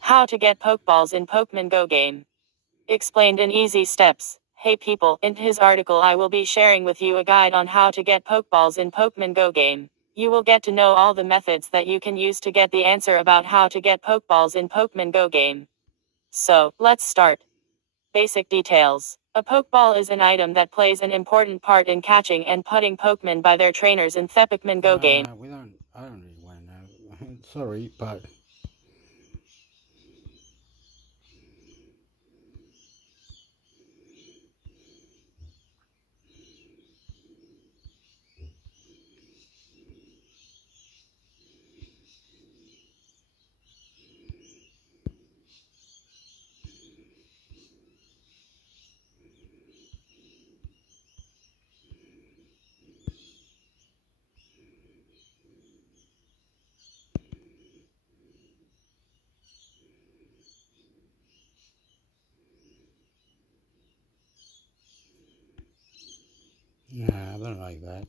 How to get Pokeballs in Pokemon Go game. Explained in easy steps. Hey people, in his article I will be sharing with you a guide on how to get Pokeballs in Pokemon Go game. You will get to know all the methods that you can use to get the answer about how to get Pokeballs in Pokemon Go game. So, let's start. Basic details. A Pokeball is an item that plays an important part in catching and putting Pokemon by their trainers in the Pokemon Go game. I don't really want to know. Sorry, but nah, I don't like that.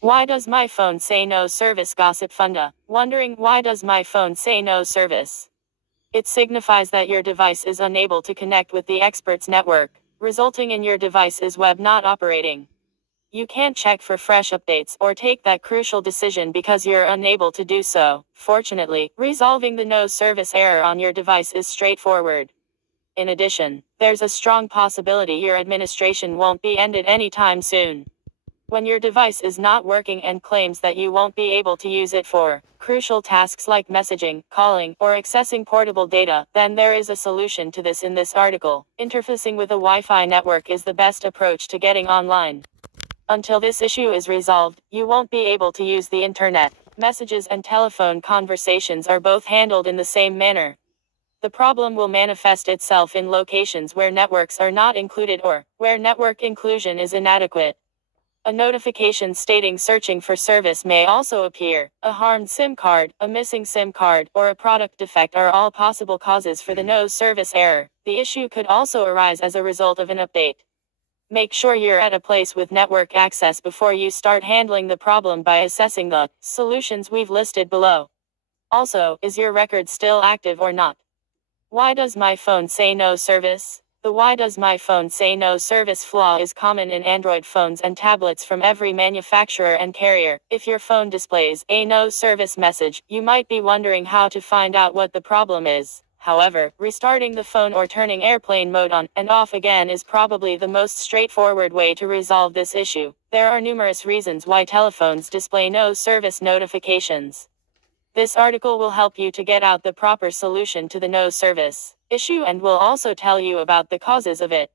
Why does my phone say no service? Gossip Funda. Wondering why does my phone say no service? It signifies that your device is unable to connect with the expert's network, resulting in your device's web not operating. You can't check for fresh updates or take that crucial decision because you're unable to do so. Fortunately, resolving the no service error on your device is straightforward. In addition, there's a strong possibility your administration won't be ended anytime soon. When your device is not working and claims that you won't be able to use it for crucial tasks like messaging, calling, or accessing portable data, then there is a solution to this in this article. Interfacing with a Wi-Fi network is the best approach to getting online. Until this issue is resolved, you won't be able to use the internet. Messages and telephone conversations are both handled in the same manner. The problem will manifest itself in locations where networks are not included or where network inclusion is inadequate. A notification stating searching for service may also appear. A harmed SIM card, a missing SIM card, or a product defect are all possible causes for the no service error. The issue could also arise as a result of an update. Make sure you're at a place with network access before you start handling the problem by assessing the solutions we've listed below. Also, is your record still active or not? Why does my phone say no service? The why does my phone say no service flaw is common in Android phones and tablets from every manufacturer and carrier. If your phone displays a no service message, you might be wondering how to find out what the problem is. However, restarting the phone or turning airplane mode on and off again is probably the most straightforward way to resolve this issue. There are numerous reasons why telephones display no service notifications. This article will help you to get out the proper solution to the no service issue and will also tell you about the causes of it.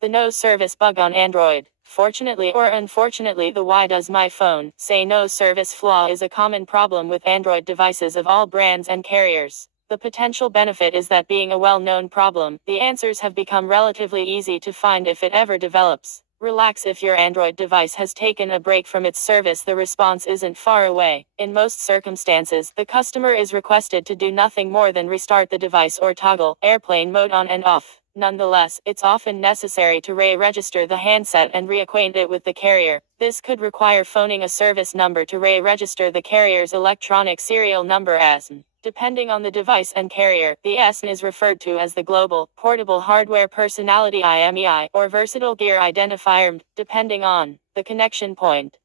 The no service bug on Android. Fortunately or unfortunately, the why does my phone say no service flaw is a common problem with Android devices of all brands and carriers. The potential benefit is that being a well-known problem, the answers have become relatively easy to find if it ever develops. Relax, if your Android device has taken a break from its service, the response isn't far away. In most circumstances, the customer is requested to do nothing more than restart the device or toggle airplane mode on and off. Nonetheless, it's often necessary to re-register the handset and reacquaint it with the carrier. This could require phoning a service number to re-register the carrier's electronic serial number (ESN). Depending on the device and carrier, the ESN is referred to as the Global Portable Hardware Personality IMEI or Versatile Gear Identifier, depending on the connection point.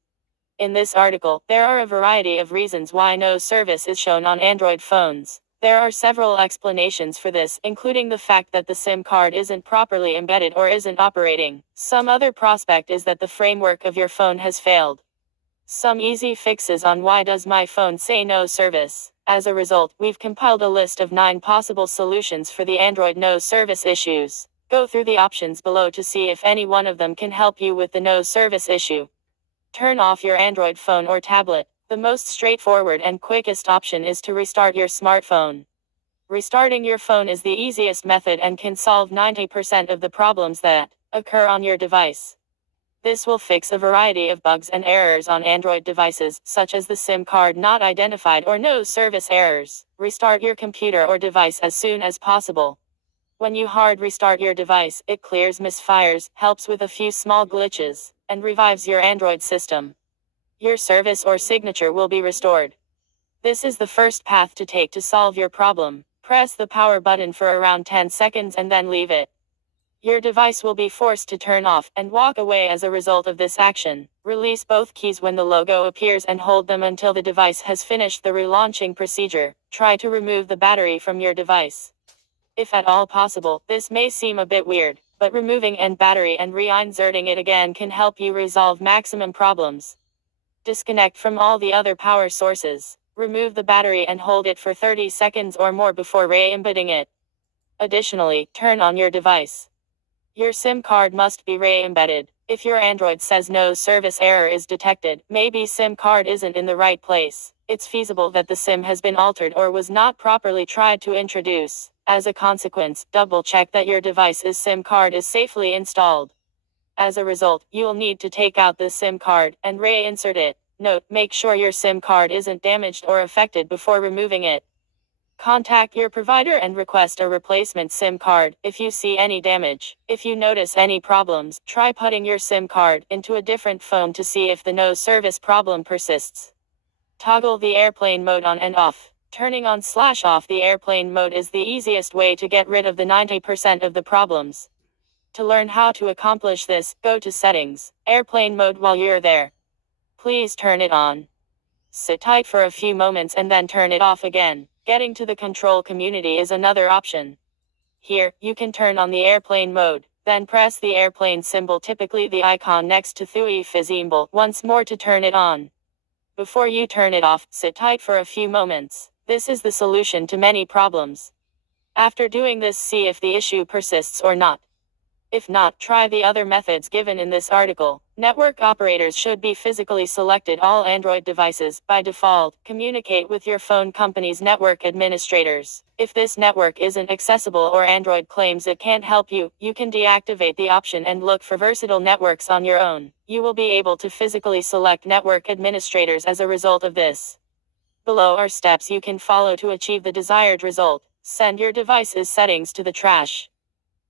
In this article, there are a variety of reasons why no service is shown on Android phones. There are several explanations for this, including the fact that the SIM card isn't properly embedded or isn't operating. Some other prospect is that the framework of your phone has failed. Some easy fixes on why does my phone say no service. As a result, we've compiled a list of 9 possible solutions for the Android no service issues. Go through the options below to see if any one of them can help you with the no service issue. Turn off your Android phone or tablet. The most straightforward and quickest option is to restart your smartphone. Restarting your phone is the easiest method and can solve 90% of the problems that occur on your device. This will fix a variety of bugs and errors on Android devices, such as the SIM card not identified or no service errors. Restart your computer or device as soon as possible. When you hard restart your device, it clears misfires, helps with a few small glitches, and revives your Android system. Your service or signature will be restored. This is the first path to take to solve your problem. Press the power button for around 10 seconds and then leave it. Your device will be forced to turn off and walk away as a result of this action. Release both keys when the logo appears and hold them until the device has finished the relaunching procedure. Try to remove the battery from your device. If at all possible, this may seem a bit weird, but removing the battery and reinserting it again can help you resolve maximum problems. Disconnect from all the other power sources. Remove the battery and hold it for 30 seconds or more before re-embedding it. Additionally, turn on your device. Your SIM card must be re-embedded. If your Android says no service error is detected, maybe SIM card isn't in the right place. It's feasible that the SIM has been altered or was not properly tried to introduce. As a consequence, double-check that your device's SIM card is safely installed. As a result, you'll need to take out the SIM card and reinsert it. Note: make sure your SIM card isn't damaged or affected before removing it. Contact your provider and request a replacement SIM card if you see any damage. If you notice any problems, try putting your SIM card into a different phone to see if the no service problem persists. Toggle the airplane mode on and off. Turning on/off the airplane mode is the easiest way to get rid of the 90% of the problems. To learn how to accomplish this, go to Settings, Airplane Mode while you're there. Please turn it on. Sit tight for a few moments and then turn it off again. Getting to the control community is another option. Here, you can turn on the airplane mode, then press the airplane symbol, typically the icon next to the symbol, once more to turn it on. Before you turn it off, sit tight for a few moments. This is the solution to many problems. After doing this, see if the issue persists or not. If not, try the other methods given in this article. Network operators should be physically selected. All Android devices, by default, communicate with your phone company's network administrators. If this network isn't accessible or Android claims it can't help you, you can deactivate the option and look for versatile networks on your own. You will be able to physically select network administrators as a result of this. Below are steps you can follow to achieve the desired result. Send your device's settings to the trash.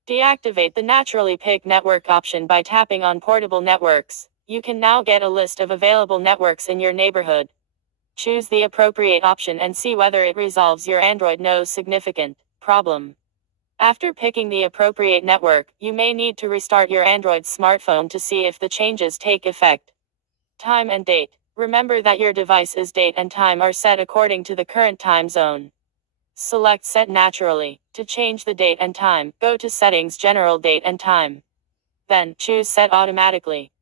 Deactivate the naturally picked network option by tapping on portable networks. You can now get a list of available networks in your neighborhood. Choose the appropriate option and see whether it resolves your Android no significant problem. After picking the appropriate network, you may need to restart your Android smartphone to see if the changes take effect. Time and date. Remember that your device's date and time are set according to the current time zone. Select Set Naturally. To change the date and time, go to Settings, General Date and Time. Then, choose Set Automatically.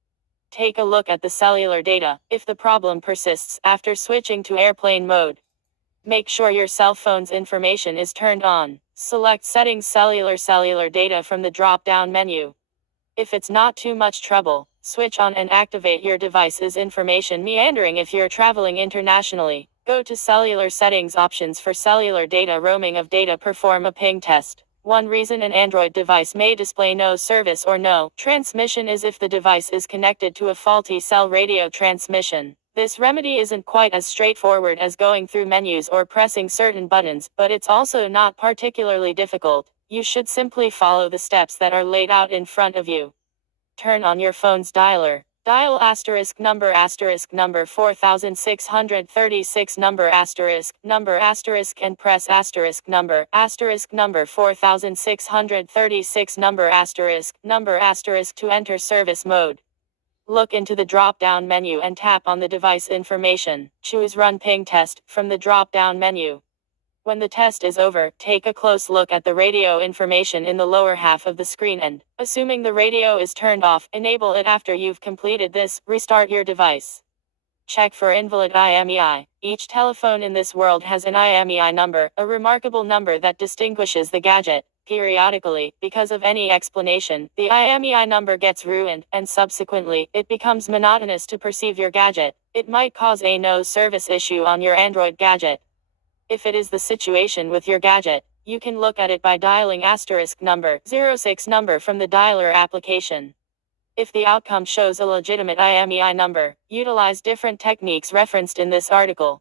Take a look at the cellular data, if the problem persists, after switching to airplane mode. Make sure your cell phone's information is turned on. Select Settings Cellular Data from the drop-down menu. If it's not too much trouble, switch on and activate your device's information meandering if you're traveling internationally. Go to Cellular Settings Options for cellular data roaming of data. Perform a ping test. One reason an Android device may display no service or no transmission is if the device is connected to a faulty cell radio transmission. This remedy isn't quite as straightforward as going through menus or pressing certain buttons, but it's also not particularly difficult. You should simply follow the steps that are laid out in front of you. Turn on your phone's dialer. Dial number 4636 number and press number 4636 number to enter service mode. Look into the drop-down menu and tap on the device information. Choose Run Ping Test from the drop-down menu. When the test is over, take a close look at the radio information in the lower half of the screen and, assuming the radio is turned off, enable it. After you've completed this, restart your device. Check for invalid IMEI. Each telephone in this world has an IMEI number, a remarkable number that distinguishes the gadget. Periodically, because of any explanation, the IMEI number gets ruined, and subsequently, it becomes monotonous to perceive your gadget. It might cause a no service issue on your Android gadget. If it is the situation with your gadget, you can look at it by dialing number 06 number from the dialer application. If the outcome shows a legitimate IMEI number, utilize different techniques referenced in this article.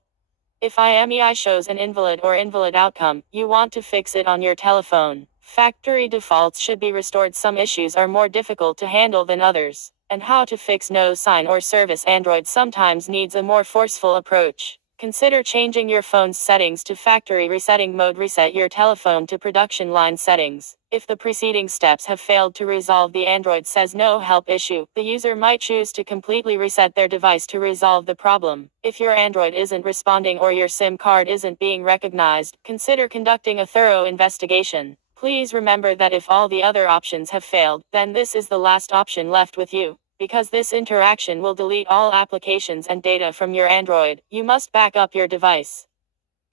If IMEI shows an invalid or invalid outcome, you want to fix it on your telephone. Factory defaults should be restored. Some issues are more difficult to handle than others, and how to fix no sign or service Android sometimes needs a more forceful approach. Consider changing your phone's settings to factory resetting mode. Reset your telephone to production line settings. If the preceding steps have failed to resolve the Android says no help issue, the user might choose to completely reset their device to resolve the problem. If your Android isn't responding or your SIM card isn't being recognized, consider conducting a thorough investigation. Please remember that if all the other options have failed, then this is the last option left with you. Because this interaction will delete all applications and data from your Android, you must back up your device.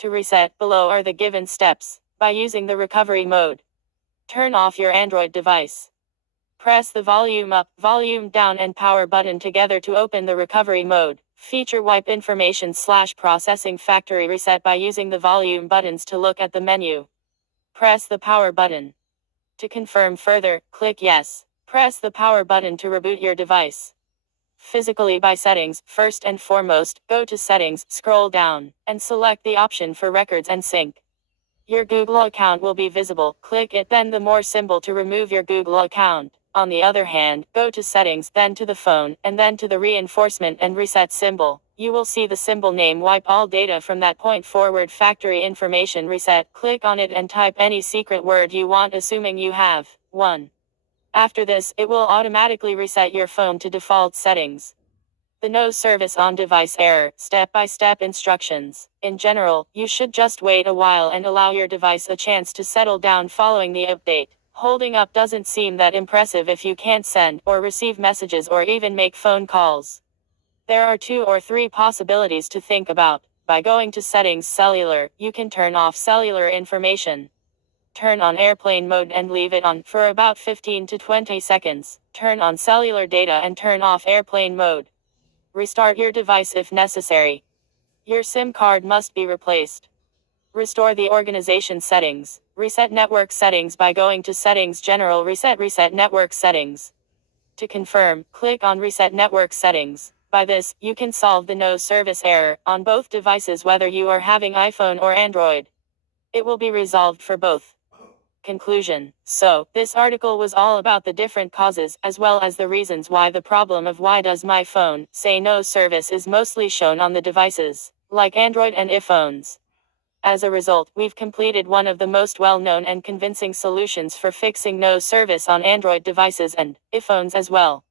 To reset, below are the given steps. By using the recovery mode, turn off your Android device. Press the volume up, volume down and power button together to open the recovery mode. Feature wipe information / processing factory reset by using the volume buttons to look at the menu. Press the power button. To confirm further, click yes. Press the power button to reboot your device. Physically by settings, first and foremost, go to Settings, scroll down, and select the option for Records and Sync. Your Google account will be visible. Click it, then the more symbol to remove your Google account. On the other hand, go to Settings, then to the phone, and then to the reinforcement and reset symbol. You will see the symbol name. Wipe all data from that point forward. Factory information reset. Click on it and type any secret word you want, assuming you have one. After this, it will automatically reset your phone to default settings. The No Service on Device Error, step-by-step instructions. In general, you should just wait a while and allow your device a chance to settle down following the update. Holding up doesn't seem that impressive if you can't send or receive messages or even make phone calls. There are 2 or 3 possibilities to think about. By going to Settings Cellular, you can turn off cellular information. Turn on airplane mode and leave it on for about 15 to 20 seconds. Turn on cellular data and turn off airplane mode. Restart your device if necessary. Your SIM card must be replaced. Restore the organization settings. Reset network settings by going to Settings General Reset Network Settings. To confirm, click on Reset Network Settings. By this, you can solve the No Service error on both devices whether you are having iPhone or Android. It will be resolved for both. Conclusion. So, this article was all about the different causes, as well as the reasons why the problem of why does my phone say no service is mostly shown on the devices, like Android and iPhones. As a result, we've completed one of the most well-known and convincing solutions for fixing no service on Android devices and iPhones as well.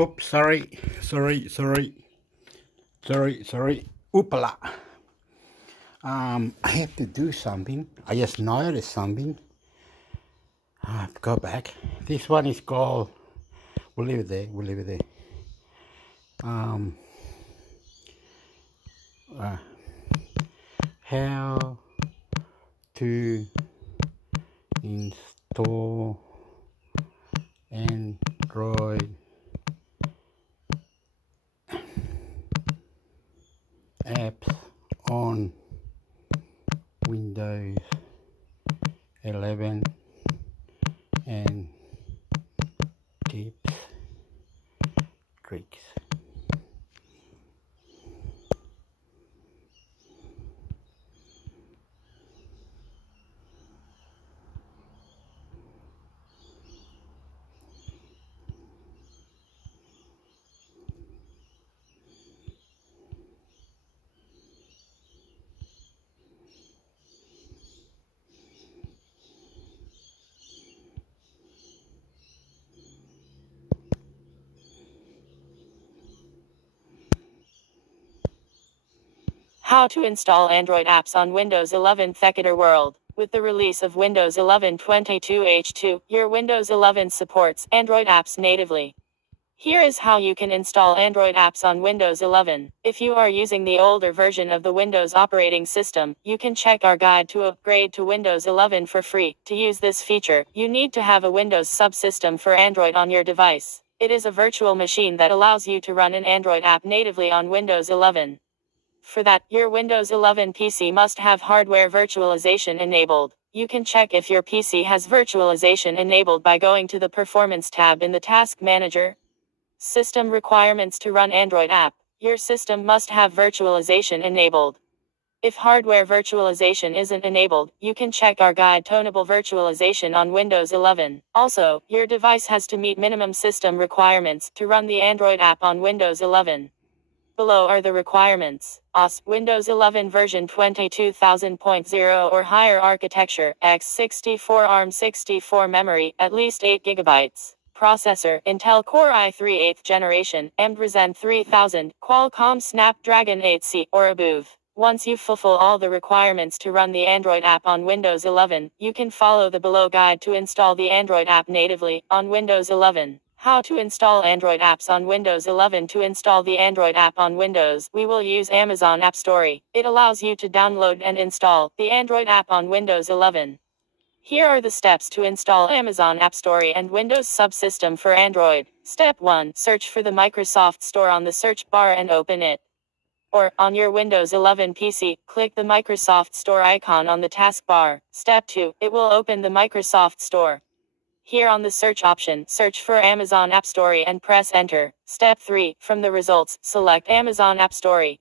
Oops, sorry. Oopala. I have to do something. I just noticed something. I have to go back. This one is called, we'll leave it there. How to install Android apps on Windows 11 and tips, tricks. How to install Android apps on Windows 11 Hector World. With the release of Windows 11 22H2, your Windows 11 supports Android apps natively. Here is how you can install Android apps on Windows 11. If you are using the older version of the Windows operating system, you can check our guide to upgrade to Windows 11 for free. To use this feature, you need to have a Windows subsystem for Android on your device. It is a virtual machine that allows you to run an Android app natively on Windows 11. For that, your Windows 11 PC must have hardware virtualization enabled. You can check if your PC has virtualization enabled by going to the Performance tab in the Task Manager. System requirements to run Android app. Your system must have virtualization enabled. If hardware virtualization isn't enabled, you can check our guide to enable virtualization on Windows 11. Also, your device has to meet minimum system requirements to run the Android app on Windows 11. Below are the requirements. OS, Windows 11 version 22000.0 or higher architecture, x64 ARM64 memory, at least 8 GB. Processor, Intel Core i3 8th generation, AMD Ryzen 3000, Qualcomm Snapdragon 8C, or above. Once you fulfill all the requirements to run the Android app on Windows 11, you can follow the below guide to install the Android app natively on Windows 11. How to install Android apps on Windows 11. To install the Android app on Windows, we will use Amazon App Store. It allows you to download and install the Android app on Windows 11. Here are the steps to install Amazon App Store and Windows subsystem for Android. Step 1. Search for the Microsoft Store on the search bar and open it. Or, on your Windows 11 PC, click the Microsoft Store icon on the taskbar. Step 2. It will open the Microsoft Store. Here on the search option, search for Amazon App Store and press enter. Step 3. From the results, select Amazon App Store.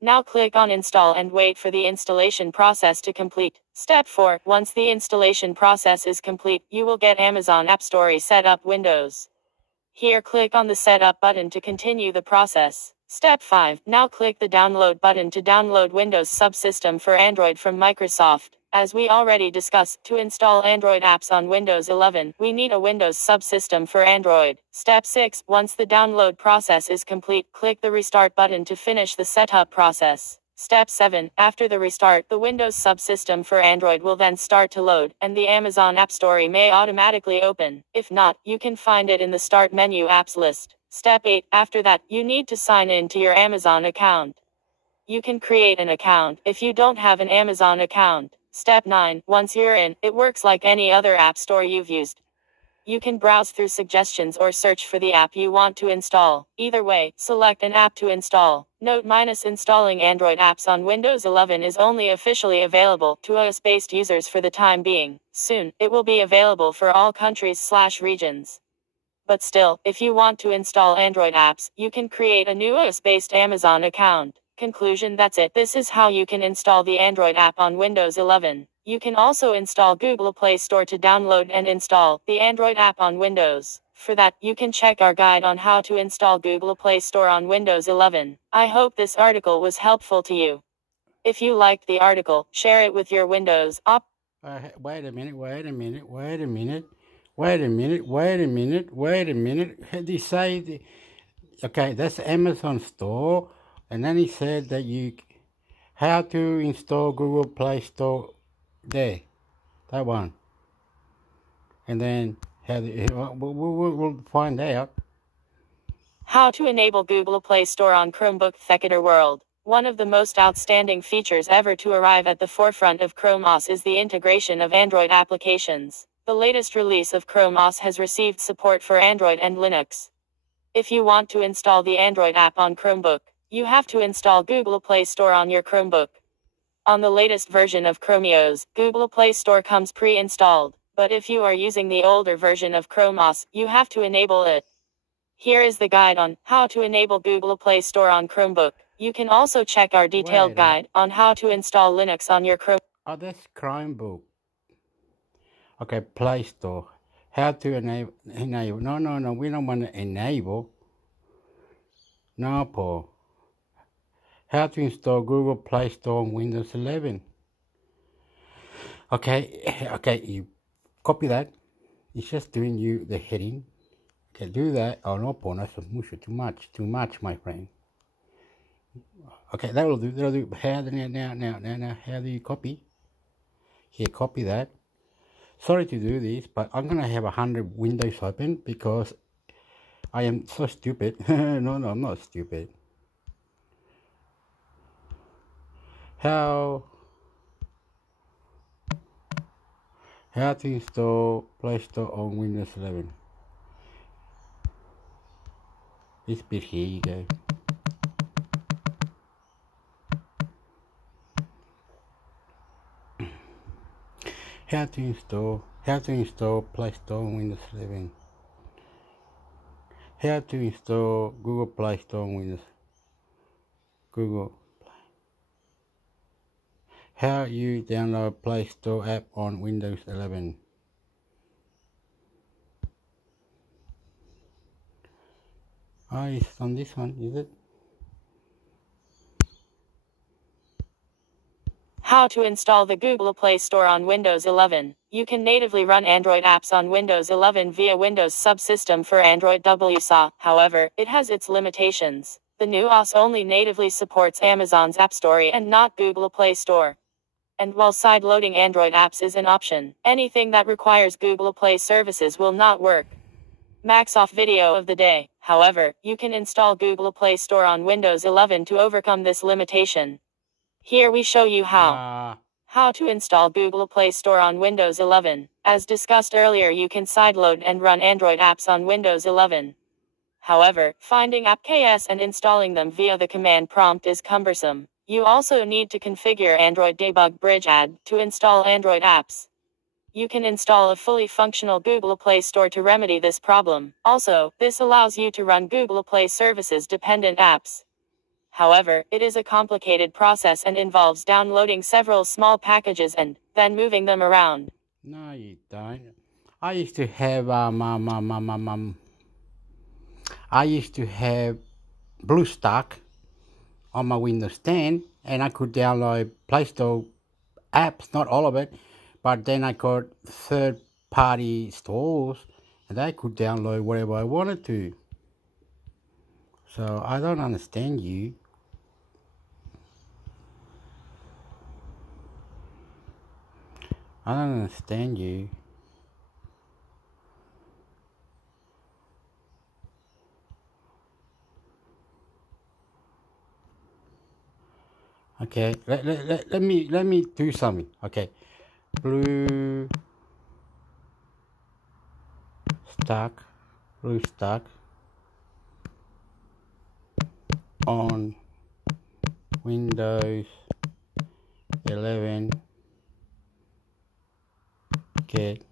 Now click on install and wait for the installation process to complete. Step 4. Once the installation process is complete, you will get Amazon App Store set up Windows. Here click on the setup button to continue the process. Step 5. Now click the download button to download Windows subsystem for Android from Microsoft. As we already discussed, to install Android apps on Windows 11, we need a Windows subsystem for Android. Step 6. Once the download process is complete, click the restart button to finish the setup process. Step 7. After the restart, the Windows subsystem for Android will then start to load, and the Amazon App Store may automatically open. If not, you can find it in the Start menu apps list. Step 8. After that, you need to sign in to your Amazon account. You can create an account if you don't have an Amazon account. Step 9. Once you're in, it works like any other app store you've used. You can browse through suggestions or search for the app you want to install. Either way, select an app to install. Note: installing Android apps on Windows 11 is only officially available to US-based users for the time being. Soon, it will be available for all countries/regions. But still, if you want to install Android apps, you can create a new US-based Amazon account. Conclusion: that's it. This is how you can install the Android app on Windows 11. You can also install Google Play Store to download and install the Android app on Windows. For that, you can check our guide on how to install Google Play Store on Windows 11. I hope this article was helpful to you. If you liked the article, share it with your Windows op. Wait a minute. Had he say, okay, that's Amazon Store, and then he said that how to install Google Play Store there, that one, and then we'll find out. How to enable Google Play Store on Chromebook. Hector World. One of the most outstanding features ever to arrive at the forefront of Chrome OS is the integration of Android applications. The latest release of Chrome OS has received support for Android and Linux. If you want to install the Android app on Chromebook, you have to install Google Play Store on your Chromebook. On the latest version of Chrome OS, Google Play Store comes pre-installed, but if you are using the older version of Chrome OS, you have to enable it. Here is the guide on how to enable Google Play Store on Chromebook. You can also check our detailed guide on how to install Linux on your Chrome. Oh, that's Chromebook. Okay, Play Store. How to enable? No, we don't want to enable. No, Paul. How to install Google Play Store on Windows 11. Okay, you copy that. It's just doing you the heading. Okay, do that. Oh no, Paul, that's too much, my friend. Okay, that'll do. Now, how do you copy? Here, copy that. Sorry to do this, but I'm gonna have 100 windows open because I am so stupid. No, I'm not stupid. How to install Play Store on Windows 11. This bit here you go. How to install Play Store on Windows 11. How to install Google Play Store on Windows. Google Play. How you download Play Store app on Windows 11. Oh, it's on this one, is it? How to install the Google Play Store on Windows 11. You can natively run Android apps on Windows 11 via Windows subsystem for Android WSA. However, it has its limitations. The new OS only natively supports Amazon's App Store and not Google Play Store. And while side-loading Android apps is an option, anything that requires Google Play services will not work. Max off video of the day. However, you can install Google Play Store on Windows 11 to overcome this limitation. Here we show you how to install Google Play Store on Windows 11. As discussed earlier, you can sideload and run Android apps on Windows 11. However, finding AppKs and installing them via the command prompt is cumbersome. You also need to configure Android Debug Bridge Add to install Android apps. You can install a fully functional Google Play Store to remedy this problem. Also, this allows you to run Google Play Services dependent apps. However, it is a complicated process and involves downloading several small packages and then moving them around. No, you don't. I used to have BlueStack on my Windows 10, and I could download Play Store apps, not all of it, but then I got third-party stores, and I could download whatever I wanted to. So I don't understand you. I don't understand you. Okay, let me do something. Okay, BlueStack on Windows 11 get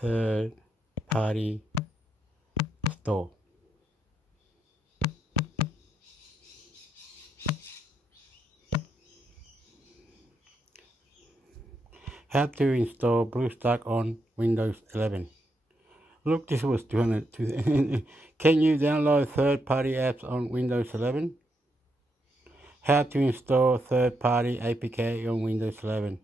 third party store. How to install BlueStack on Windows 11. Look, this was 200. Can you download third-party apps on Windows 11? How to install third-party APK on Windows 11.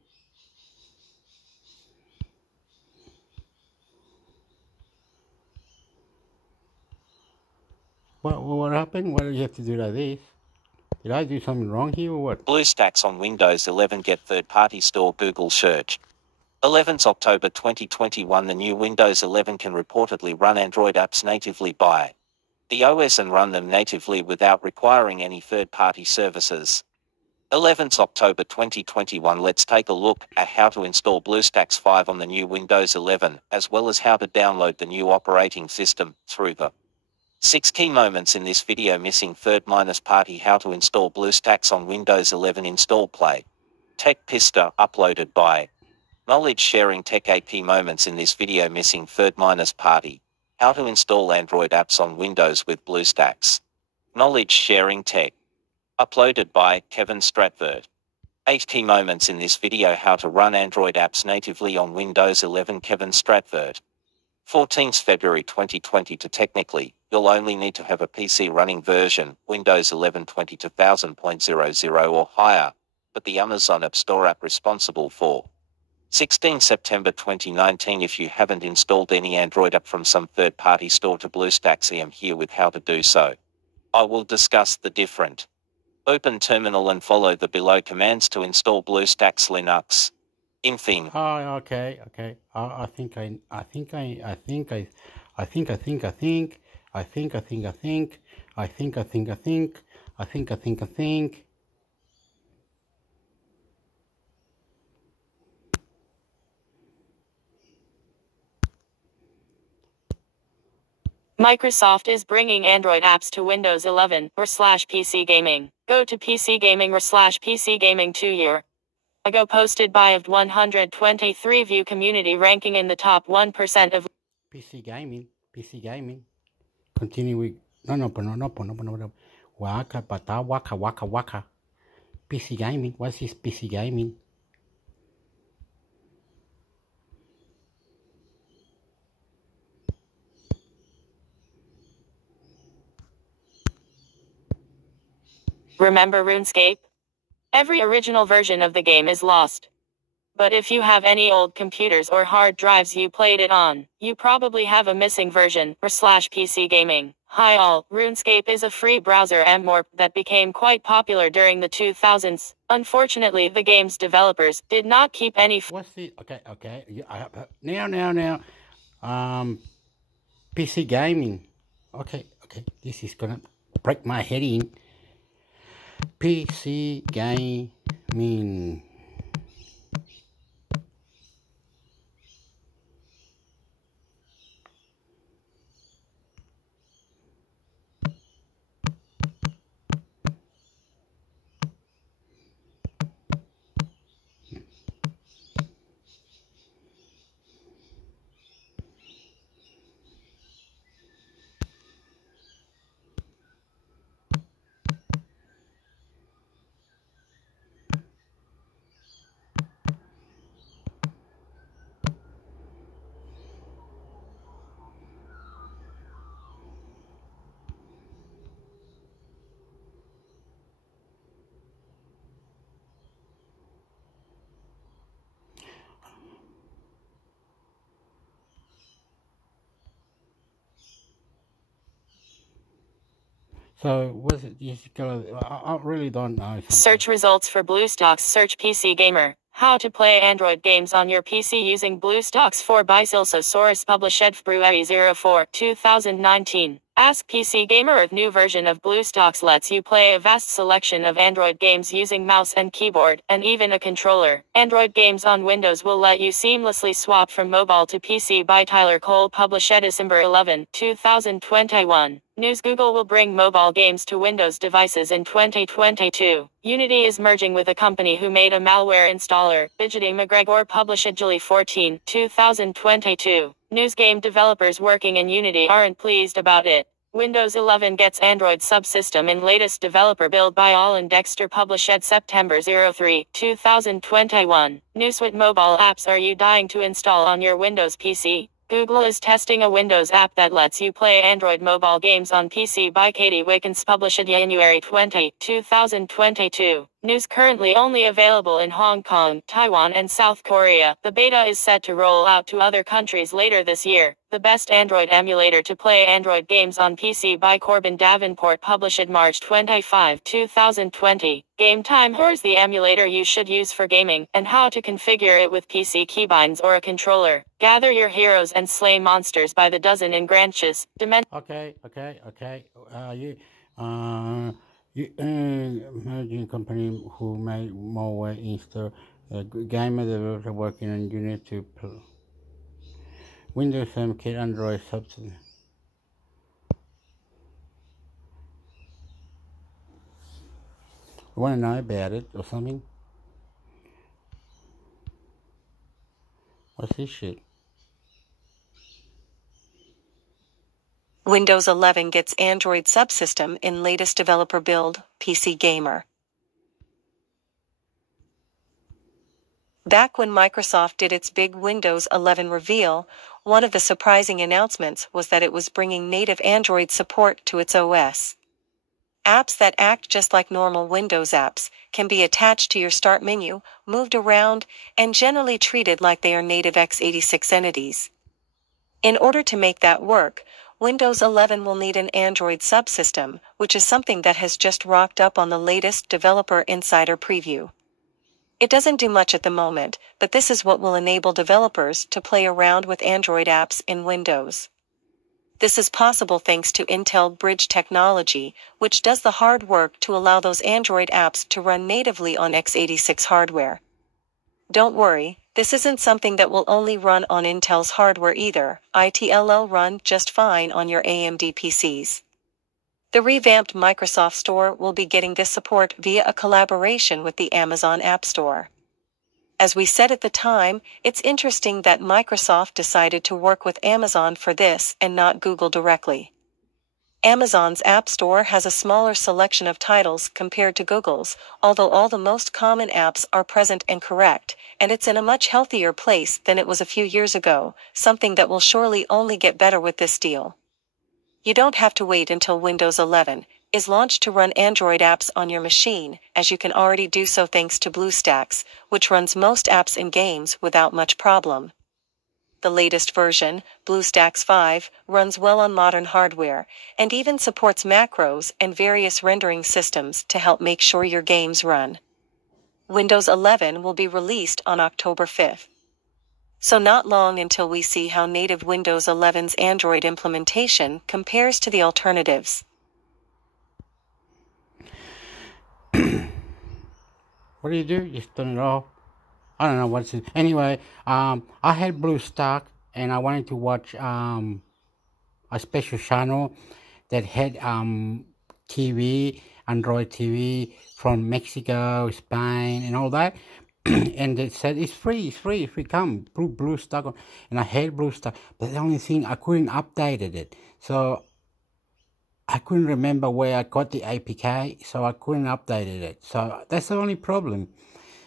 What happened? Why do you have to do like this? Did I do something wrong here or what? BlueStacks on Windows 11 get third-party store Google search. 11th October 2021. The new Windows 11 can reportedly run Android apps natively by the OS and run them natively without requiring any third-party services. 11th October 2021. Let's take a look at how to install BlueStacks 5 on the new Windows 11, as well as how to download the new operating system through the 6 key moments in this video. Missing third-party. How to install BlueStacks on Windows 11. Install Play Tech Pista, uploaded by Knowledge Sharing Tech. 8 key moments in this video. Missing third-party. How to install Android apps on Windows with BlueStacks. Knowledge Sharing Tech, uploaded by Kevin Stratford. 8 key moments in this video. How to run Android apps natively on Windows 11. Kevin Stratford. 14th February 2020. To technically, you'll only need to have a PC running version Windows 11 22000.00 or higher, but the Amazon App Store app responsible for 16 September 2019. If you haven't installed any Android app from some third-party store to BlueStacks, I am here with how to do so. I will discuss the different. Open terminal and follow the below commands to install BlueStacks Linux. Infin. Oh, okay. I think. Microsoft is bringing Android apps to Windows 11 or /PC Gaming. Go to PC Gaming or /PC Gaming 2 year ago, posted by of 123 view community ranking in the top 1% of PC Gaming. Continue with no. Waka bata waka. PC Gaming. What's this PC Gaming? Remember RuneScape? Every original version of the game is lost. But if you have any old computers or hard drives you played it on, you probably have a missing version or /PC Gaming. Hi all, RuneScape is a free browser MMORPG that became quite popular during the 2000s. Unfortunately, the game's developers did not keep any. What's the okay? Now. PC Gaming. Okay. This is gonna break my head in. PC Gaming. So what's it? I really don't know. Something. Search results for BlueStacks. Search PC Gamer. How to play Android games on your PC using BlueStacks 4x Silsosaurus published February 04, 2019. Ask PC Gamer. A new version of BlueStacks lets you play a vast selection of Android games using mouse and keyboard, and even a controller. Android games on Windows will let you seamlessly swap from mobile to PC by Tyler Cole, published December 11, 2021. News: Google will bring mobile games to Windows devices in 2022. Unity is merging with a company who made a malware installer. Bijity McGregor, published July 14, 2022. News: game developers working in Unity aren't pleased about it. Windows 11 gets Android subsystem in latest developer build by All and Dexter, published September 03, 2021. News: what mobile apps are you dying to install on your Windows PC? Google is testing a Windows app that lets you play Android mobile games on PC by Katie Wickens, published January 20, 2022. News: currently only available in Hong Kong, Taiwan, and South Korea. The beta is set to roll out to other countries later this year. The best Android emulator to play Android games on PC by Corbin Davenport, published March 25, 2020. Game Time. Here's the emulator you should use for gaming, and how to configure it with PC keybinds or a controller. Gather your heroes and slay monsters by the dozen in Granches. Okay. Merging company who made malware install gamer developer working on Unity to Windows 7 kit Android subsystem. You want to know about it or something? What's this shit? Windows 11 gets Android subsystem in latest developer build, PC Gamer. Back when Microsoft did its big Windows 11 reveal, one of the surprising announcements was that it was bringing native Android support to its OS. Apps that act just like normal Windows apps can be attached to your start menu, moved around, and generally treated like they are native x86 entities. In order to make that work, Windows 11 will need an Android subsystem, which is something that has just rocked up on the latest Developer Insider preview. It doesn't do much at the moment, but this is what will enable developers to play around with Android apps in Windows. This is possible thanks to Intel Bridge technology, which does the hard work to allow those Android apps to run natively on x86 hardware. Don't worry, this isn't something that will only run on Intel's hardware either. It'll run just fine on your AMD PCs. The revamped Microsoft Store will be getting this support via a collaboration with the Amazon App Store. As we said at the time, it's interesting that Microsoft decided to work with Amazon for this and not Google directly. Amazon's App Store has a smaller selection of titles compared to Google's, although all the most common apps are present and correct, and it's in a much healthier place than it was a few years ago, something that will surely only get better with this deal. You don't have to wait until Windows 11 is launched to run Android apps on your machine, as you can already do so thanks to BlueStacks, which runs most apps and games without much problem. The latest version, BlueStacks 5, runs well on modern hardware, and even supports macros and various rendering systems to help make sure your games run. Windows 11 will be released on October 5th. So not long until we see how native Windows 11's Android implementation compares to the alternatives. What do? Just turn it off? I don't know what's it. Anyway, I had BlueStack and I wanted to watch a special channel that had TV, Android TV from Mexico, Spain, and all that. And they said it's free. Come, BlueStack, and I had BlueStack, but the only thing I couldn't update it, so I couldn't remember where I got the APK, so I couldn't update it. So that's the only problem.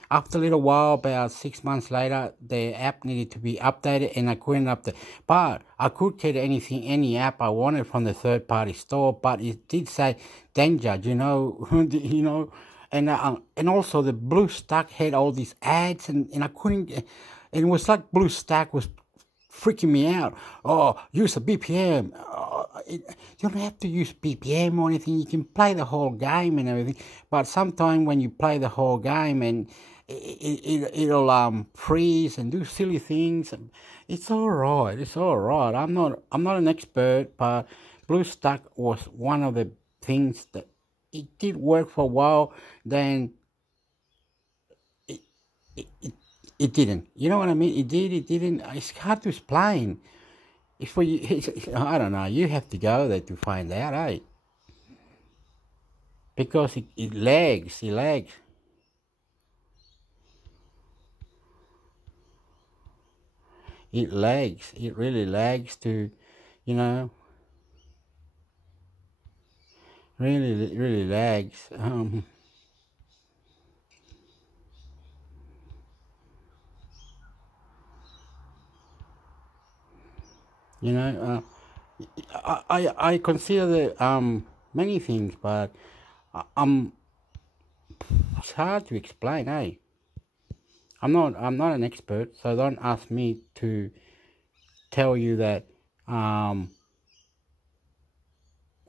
After a little while, about 6 months later, the app needed to be updated, and I couldn't update. But I could get any app I wanted from the third-party store. But it did say danger, and also the BlueStack had all these ads, and I couldn't. And it was like BlueStack was freaking me out. Oh, use a BPM. You don't have to use BPM or anything. You can play the whole game and everything. But sometimes when you play the whole game and it'll freeze and do silly things, it's all right. It's all right. I'm not an expert, but BlueStack was one of the things that it did work for a while. Then it didn't. You know what I mean? It did. It didn't. It's hard to explain. It's for you. I don't know. You have to go there to find out, eh? Because it lags. It lags. It lags. It really lags to, you know. Really lags. You know, I consider many things, but it's hard to explain, eh? I'm not an expert, so don't ask me to tell you that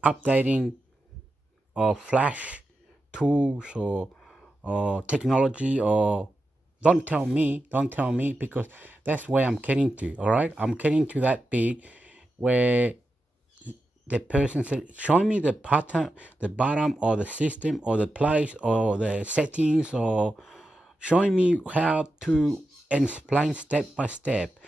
updating or Flash tools or technology, or don't tell me because that's where I'm getting to. All right, I'm getting to that bit where the person said, show me the pattern, the bottom or the system or the place or the settings, or showing me how to explain step by step.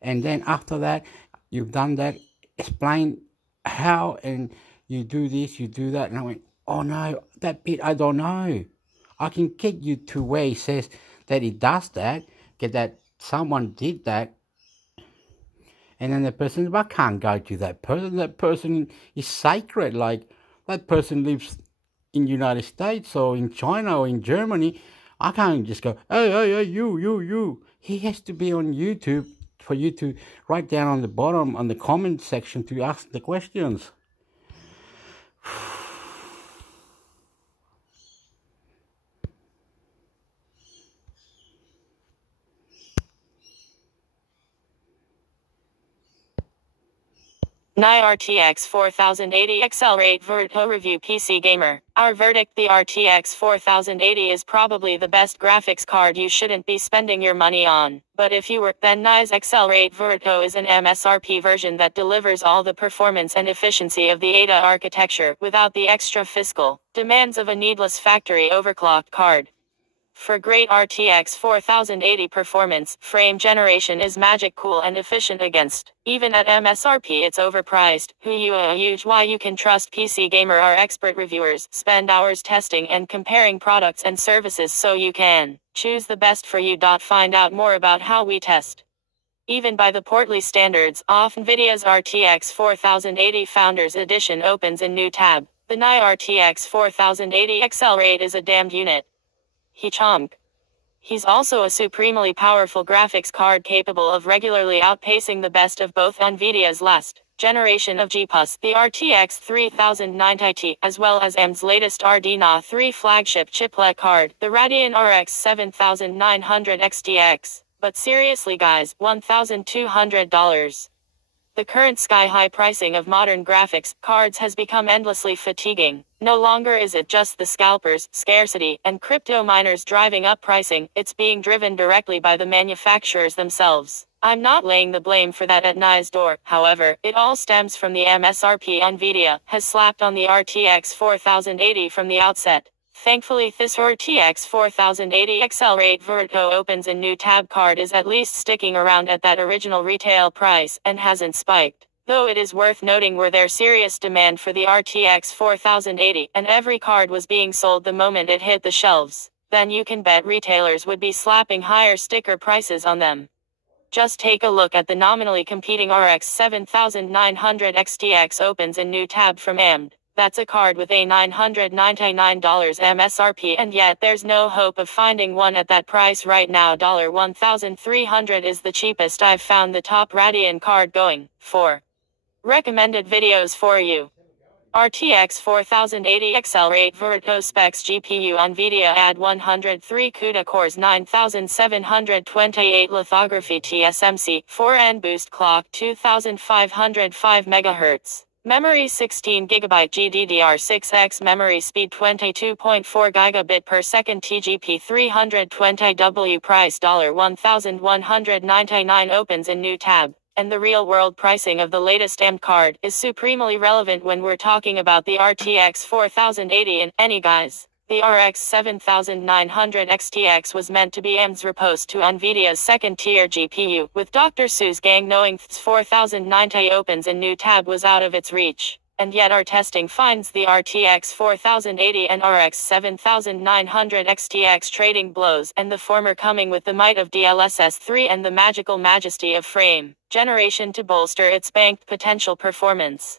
And then after that, you've done that, explain how, and you do this, you do that. And I went, oh no, that bit I don't know. I can get you to where it says that it does that, get that someone did that. And then the person, well, I can't go to that person. That person is sacred. Like, that person lives in the United States or in China or in Germany. I can't just go, hey, you. He has to be on YouTube for you to write down on the bottom, on the comment section, to ask the questions. Nye RTX 4080 Accelerate Vertigo Review PC Gamer. Our verdict: the RTX 4080 is probably the best graphics card you shouldn't be spending your money on. But if you were, then Nye's Accelerate Vertigo is an MSRP version that delivers all the performance and efficiency of the Ada architecture without the extra fiscal demands of a needless factory overclocked card. For great RTX 4080 performance, frame generation is magic cool and efficient against. Even at MSRP it's overpriced. Why you can trust PC Gamer. Our expert reviewers spend hours testing and comparing products and services so you can choose the best for you. Find out more about how we test. Even by the portly standards, NVIDIA's RTX 4080 Founders Edition opens in new tab. The Nye RTX 4080 Accelerate is a damned unit. He's also a supremely powerful graphics card capable of regularly outpacing the best of both NVIDIA's last generation of GPUs, the RTX 3090 Ti, as well as AMD's latest RDNA 3 flagship chiplet card, the Radeon RX 7900 XTX. But seriously guys, $1,200. The current sky-high pricing of modern graphics cards has become endlessly fatiguing. No longer is it just the scalpers, scarcity, and crypto miners driving up pricing, it's being driven directly by the manufacturers themselves. I'm not laying the blame for that at Nye's door, however, it all stems from the MSRP NVIDIA has slapped on the RTX 4080 from the outset. Thankfully, this RTX 4080 Accelerate Vertigo opens a new tab card is at least sticking around at that original retail price and hasn't spiked. Though it is worth noting were there serious demand for the RTX 4080 and every card was being sold the moment it hit the shelves, then you can bet retailers would be slapping higher sticker prices on them. Just take a look at the nominally competing RX 7900 XTX opens a new tab from AMD. That's a card with a $999 MSRP, and yet there's no hope of finding one at that price right now. $1,300 is the cheapest I've found the top Radeon card going for. Recommended videos for you. RTX 4080 Accelerate Vertigo Specs GPU NVIDIA AD103 CUDA cores 9728 lithography TSMC 4N boost clock 2505 MHz. Memory 16GB GDDR6X memory speed 22.4 gigabit per second TGP 320W price $1199 opens in new tab. And the real-world pricing of the latest AMD card is supremely relevant when we're talking about the RTX 4080 and any guys. The RX 7900 XTX was meant to be AMD's riposte to NVIDIA's second-tier GPU, with Dr. Su's gang knowing its 4090 opens in new tab was out of its reach. And yet our testing finds the RTX 4080 and RX 7900 XTX trading blows, and the former coming with the might of DLSS 3 and the magical majesty of frame generation to bolster its banked potential performance.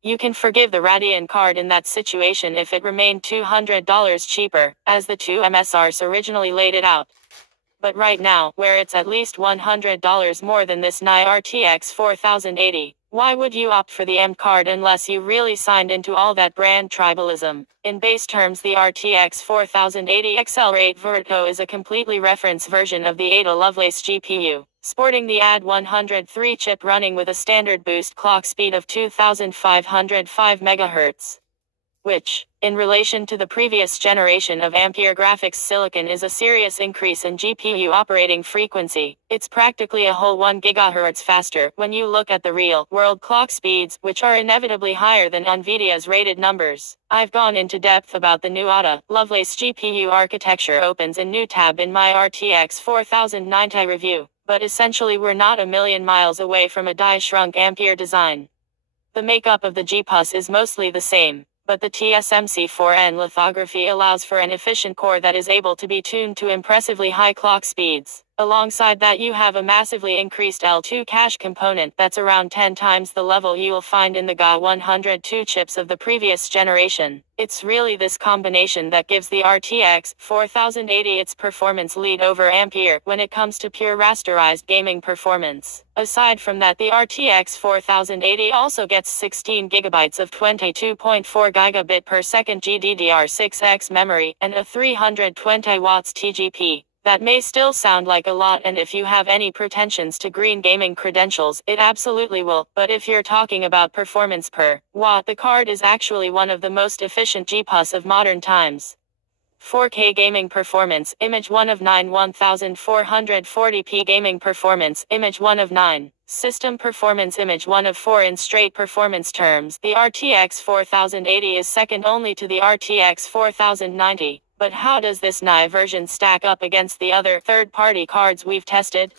You can forgive the Radeon card in that situation if it remained $200 cheaper, as the two MSRs originally laid it out. But right now, where it's at least $100 more than this Nye RTX 4080, why would you opt for the AMD card unless you really signed into all that brand tribalism? In base terms, the RTX 4080 Accelerate Vertigo is a completely reference version of the Ada Lovelace GPU, sporting the AD103 chip running with a standard boost clock speed of 2505 MHz. Which, in relation to the previous generation of Ampere graphics silicon, is a serious increase in GPU operating frequency. It's practically a whole 1 GHz faster when you look at the real-world clock speeds, which are inevitably higher than NVIDIA's rated numbers. I've gone into depth about the new Ada Lovelace GPU architecture opens in new tab in my RTX 4090 review, but essentially we're not a million miles away from a die-shrunk Ampere design. The makeup of the GPUs is mostly the same, but the TSMC 4N lithography allows for an efficient core that is able to be tuned to impressively high clock speeds. Alongside that, you have a massively increased L2 cache component that's around 10 times the level you'll find in the GA102 chips of the previous generation. It's really this combination that gives the RTX 4080 its performance lead over Ampere when it comes to pure rasterized gaming performance. Aside from that, the RTX 4080 also gets 16 GB of 22.4 gigabit per second GDDR6X memory and a 320 watts TGP. That may still sound like a lot, and if you have any pretensions to green gaming credentials, it absolutely will, but if you're talking about performance per watt, the card is actually one of the most efficient GPUs of modern times. 4K gaming performance, image 1 of 9. 1440p gaming performance, image 1 of 9. System performance, image 1 of 4. In straight performance terms, the RTX 4080 is second only to the RTX 4090. But how does this Nye version stack up against the other third-party cards we've tested?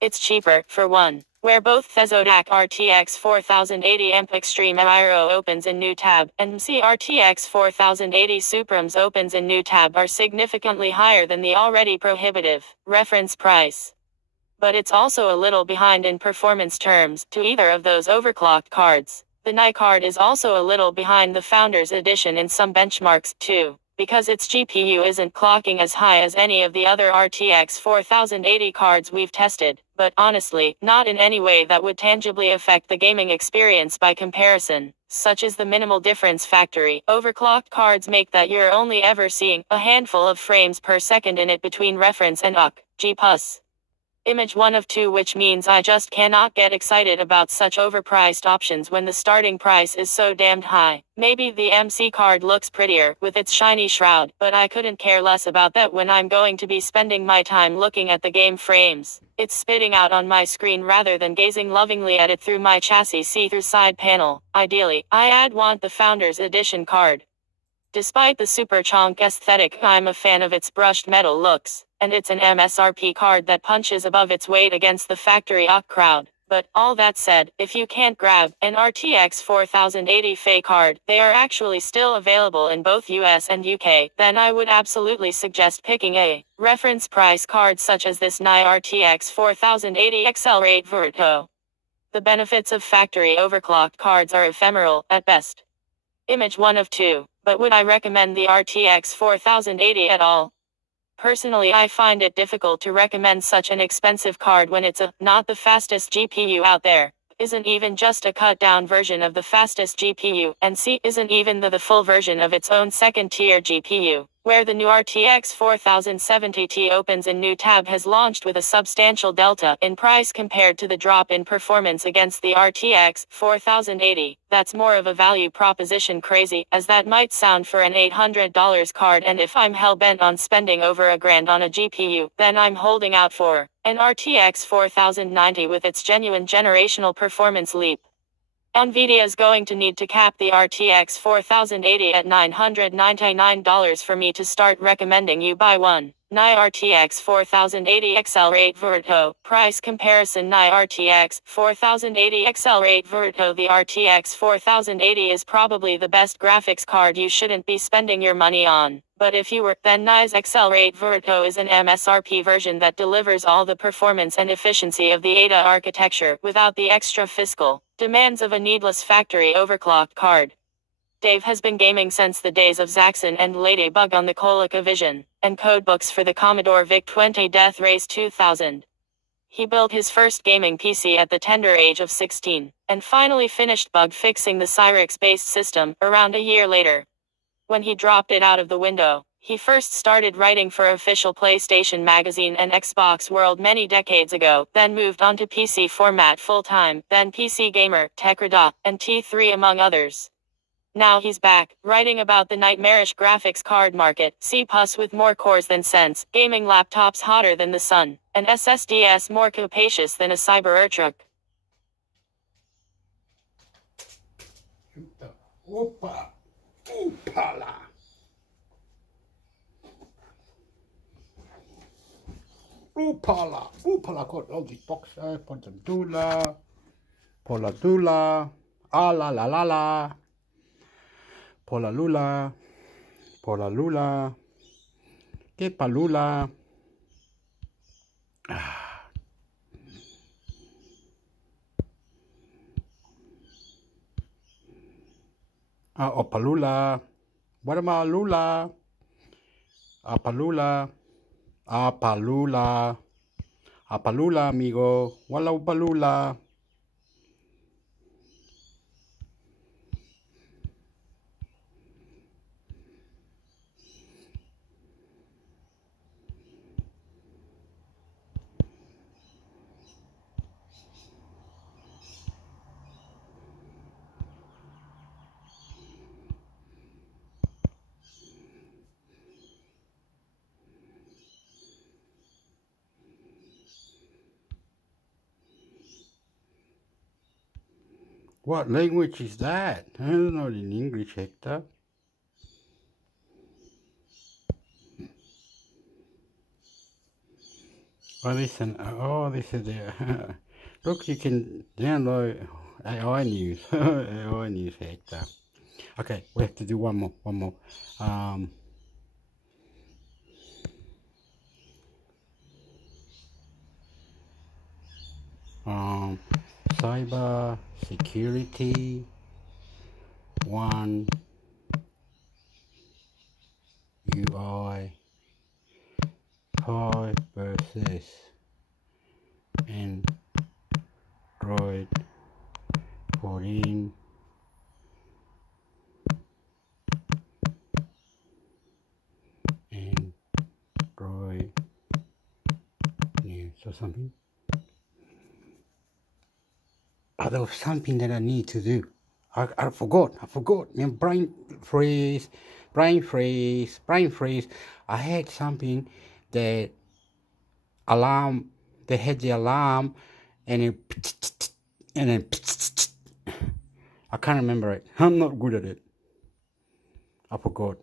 It's cheaper, for one. Where both Thezodac RTX 4080 Amp Extreme Aero opens in new tab, and MC RTX 4080 Supremes opens in new tab are significantly higher than the already prohibitive reference price. But it's also a little behind in performance terms to either of those overclocked cards. The Nye card is also a little behind the Founders Edition in some benchmarks, too, because its GPU isn't clocking as high as any of the other RTX 4080 cards we've tested, but honestly, not in any way that would tangibly affect the gaming experience by comparison. Such is the minimal difference factory overclocked cards make that you're only ever seeing a handful of frames per second in it between reference and GPUs. Image 1 of 2, which means I just cannot get excited about such overpriced options when the starting price is so damned high. Maybe the MC card looks prettier with its shiny shroud, but I couldn't care less about that when I'm going to be spending my time looking at the game frames it's spitting out on my screen rather than gazing lovingly at it through my chassis see-through side panel. Ideally, I'd want the Founders Edition card. Despite the super chonk aesthetic, I'm a fan of its brushed metal looks, and it's an MSRP card that punches above its weight against the factory crowd. But, all that said, if you can't grab an RTX 4080 Fe card, they are actually still available in both US and UK, then I would absolutely suggest picking a reference price card such as this Nye RTX 4080 Accelerate Vertigo. The benefits of factory overclocked cards are ephemeral, at best. Image 1 of 2. But would I recommend the RTX 4080 at all? Personally, I find it difficult to recommend such an expensive card when it's not the fastest GPU out there. isn't even just a cut-down version of the fastest GPU, and C isn't even the full version of its own second-tier GPU, where the new RTX 4070 Ti opens a new tab has launched with a substantial delta in price compared to the drop in performance against the RTX 4080. That's more of a value proposition, crazy as that might sound for an $800 card, and if I'm hell-bent on spending over $1,000 on a GPU, then I'm holding out for an RTX 4090 with its genuine generational performance leap. NVIDIA's going to need to cap the RTX 4080 at $999 for me to start recommending you buy one. Nye RTX 4080 Accelerate Verto. Price comparison: Nye RTX 4080 Accelerate Verto. The RTX 4080 is probably the best graphics card you shouldn't be spending your money on. But if you were, then Nye's Accelerate Verto is an MSRP version that delivers all the performance and efficiency of the Ada architecture without the extra fiscal demands of a needless factory overclocked card. Dave has been gaming since the days of Zaxxon and Ladybug on the ColecoVision, and codebooks for the Commodore VIC-20 Death Race 2000. He built his first gaming PC at the tender age of 16, and finally finished bug fixing the Cyrix-based system around a year later. When he dropped it out of the window, he first started writing for official PlayStation Magazine and Xbox World many decades ago, then moved on to PC format full-time, then PC Gamer, TechRadar, and T3 among others. Now he's back, writing about the nightmarish graphics card market, C-Pus with more cores than sense, gaming laptops hotter than the sun, and SSDs more capacious than a Cybertruck. Opa! Oopala! Oopala! Oopala! Got all these boxes, put them dula, pola dula, ah la la la la, pola lula, que palula. Opalula, Guatemalula, Apalula, Apalula, Apalula, amigo, Walla Upalula. What language is that? I don't know in English, Hector. Oh, listen. Oh, this is the. Look, you can download AI news. AI news, Hector. Okay, we have to do one more. Cyber security 1 UI 5 versus Android 14 Android news or something. Oh, there was something that I need to do. I forgot. Brain freeze. I had something that alarm. They had the alarm, and then I can't remember it. I'm not good at it. I forgot.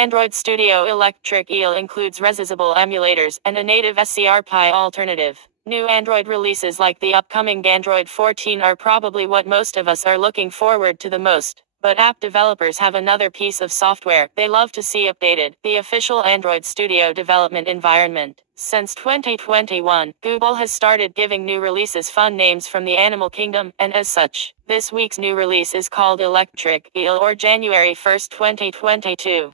Android Studio Electric Eel includes resizable emulators and a native SCRPI alternative. New Android releases like the upcoming Android 14 are probably what most of us are looking forward to the most. But app developers have another piece of software they love to see updated: the official Android Studio development environment. Since 2021, Google has started giving new releases fun names from the animal kingdom, and as such, this week's new release is called Electric Eel, or January 1, 2022.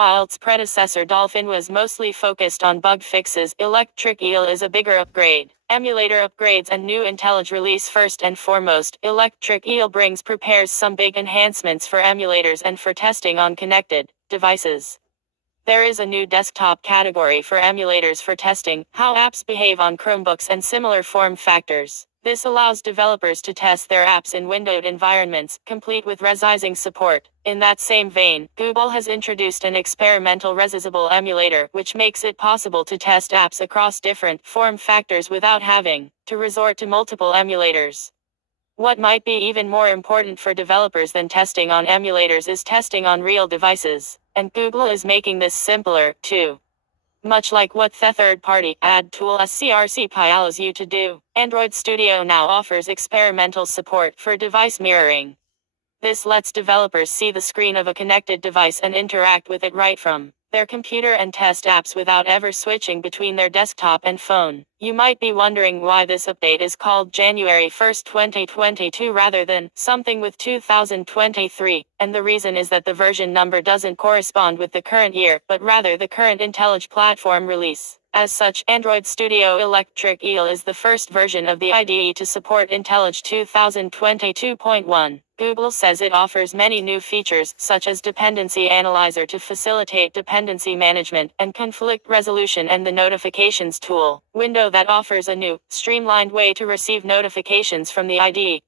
While its predecessor Dolphin was mostly focused on bug fixes, Electric Eel is a bigger upgrade. Emulator upgrades and new IntelliJ release. First and foremost, Electric Eel prepares some big enhancements for emulators and for testing on connected devices. There is a new desktop category for emulators for testing how apps behave on Chromebooks and similar form factors. This allows developers to test their apps in windowed environments, complete with resizing support. In that same vein, Google has introduced an experimental resizable emulator, which makes it possible to test apps across different form factors without having to resort to multiple emulators. What might be even more important for developers than testing on emulators is testing on real devices, and Google is making this simpler, too. Much like what the third-party ad tool SCRCPI allows you to do, Android Studio now offers experimental support for device mirroring. This lets developers see the screen of a connected device and interact with it right from their computer and test apps without ever switching between their desktop and phone. You might be wondering why this update is called January 1, 2022 rather than something with 2023, and the reason is that the version number doesn't correspond with the current year, but rather the current IntelliJ platform release. As such, Android Studio Electric Eel is the first version of the IDE to support IntelliJ 2022.1. Google says it offers many new features, such as Dependency Analyzer to facilitate dependency management, and conflict resolution, and the Notifications tool window that offers a new, streamlined way to receive notifications from the IDE.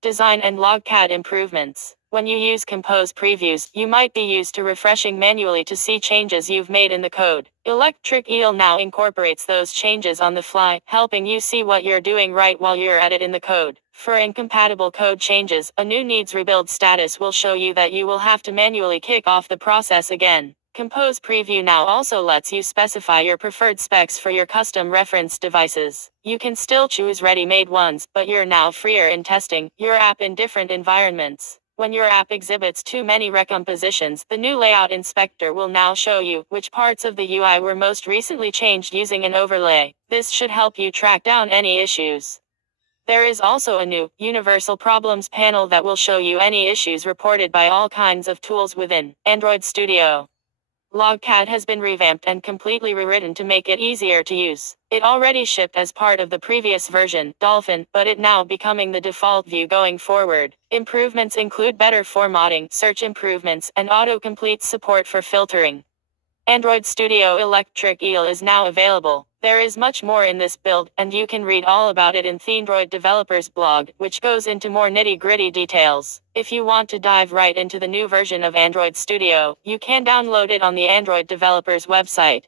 Design and logcat improvements. When you use Compose previews, you might be used to refreshing manually to see changes you've made in the code. Electric Eel now incorporates those changes on the fly, helping you see what you're doing right while you're at it in the code. For incompatible code changes, a new needs rebuild status will show you that you will have to manually kick off the process again. Compose Preview now also lets you specify your preferred specs for your custom reference devices. You can still choose ready-made ones, but you're now freer in testing your app in different environments. When your app exhibits too many recompositions, the new Layout Inspector will now show you which parts of the UI were most recently changed using an overlay. This should help you track down any issues. There is also a new Universal Problems panel that will show you any issues reported by all kinds of tools within Android Studio. Logcat has been revamped and completely rewritten to make it easier to use. It already shipped as part of the previous version, Dolphin, but it now becoming the default view going forward. Improvements include better formatting, search improvements, and autocomplete support for filtering. Android Studio Electric Eel is now available. There is much more in this build, and you can read all about it in the Android Developers blog, which goes into more nitty-gritty details. If you want to dive right into the new version of Android Studio, you can download it on the Android Developers website.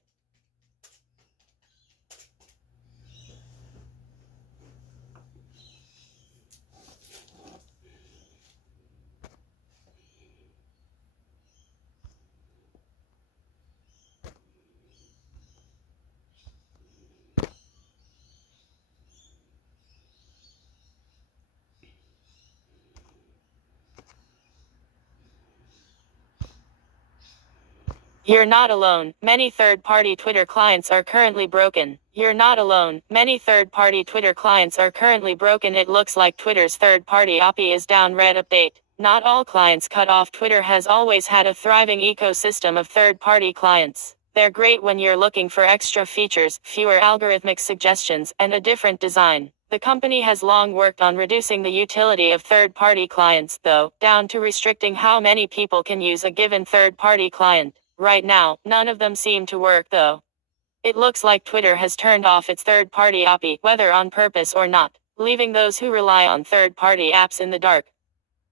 You're not alone. Many third-party Twitter clients are currently broken. You're not alone. Many third-party Twitter clients are currently broken. It looks like Twitter's third-party API is down. Red update. Not all clients cut off. Twitter has always had a thriving ecosystem of third-party clients. They're great when you're looking for extra features, fewer algorithmic suggestions, and a different design. The company has long worked on reducing the utility of third-party clients, though, down to restricting how many people can use a given third-party client. Right now, none of them seem to work though. It looks like Twitter has turned off its third-party API, whether on purpose or not, leaving those who rely on third-party apps in the dark.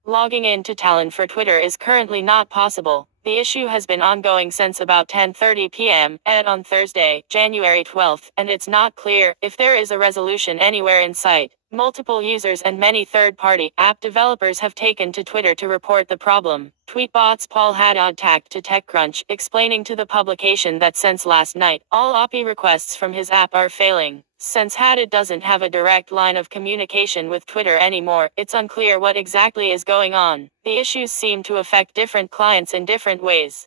Logging in to Talon for Twitter is currently not possible. The issue has been ongoing since about 10:30 p.m. on Thursday, January 12th, and it's not clear if there is a resolution anywhere in sight. Multiple users and many third-party app developers have taken to Twitter to report the problem. Tweetbot's Paul Haddad tagged to TechCrunch, explaining to the publication that since last night, all API requests from his app are failing. Since Haddad doesn't have a direct line of communication with Twitter anymore, it's unclear what exactly is going on. The issues seem to affect different clients in different ways.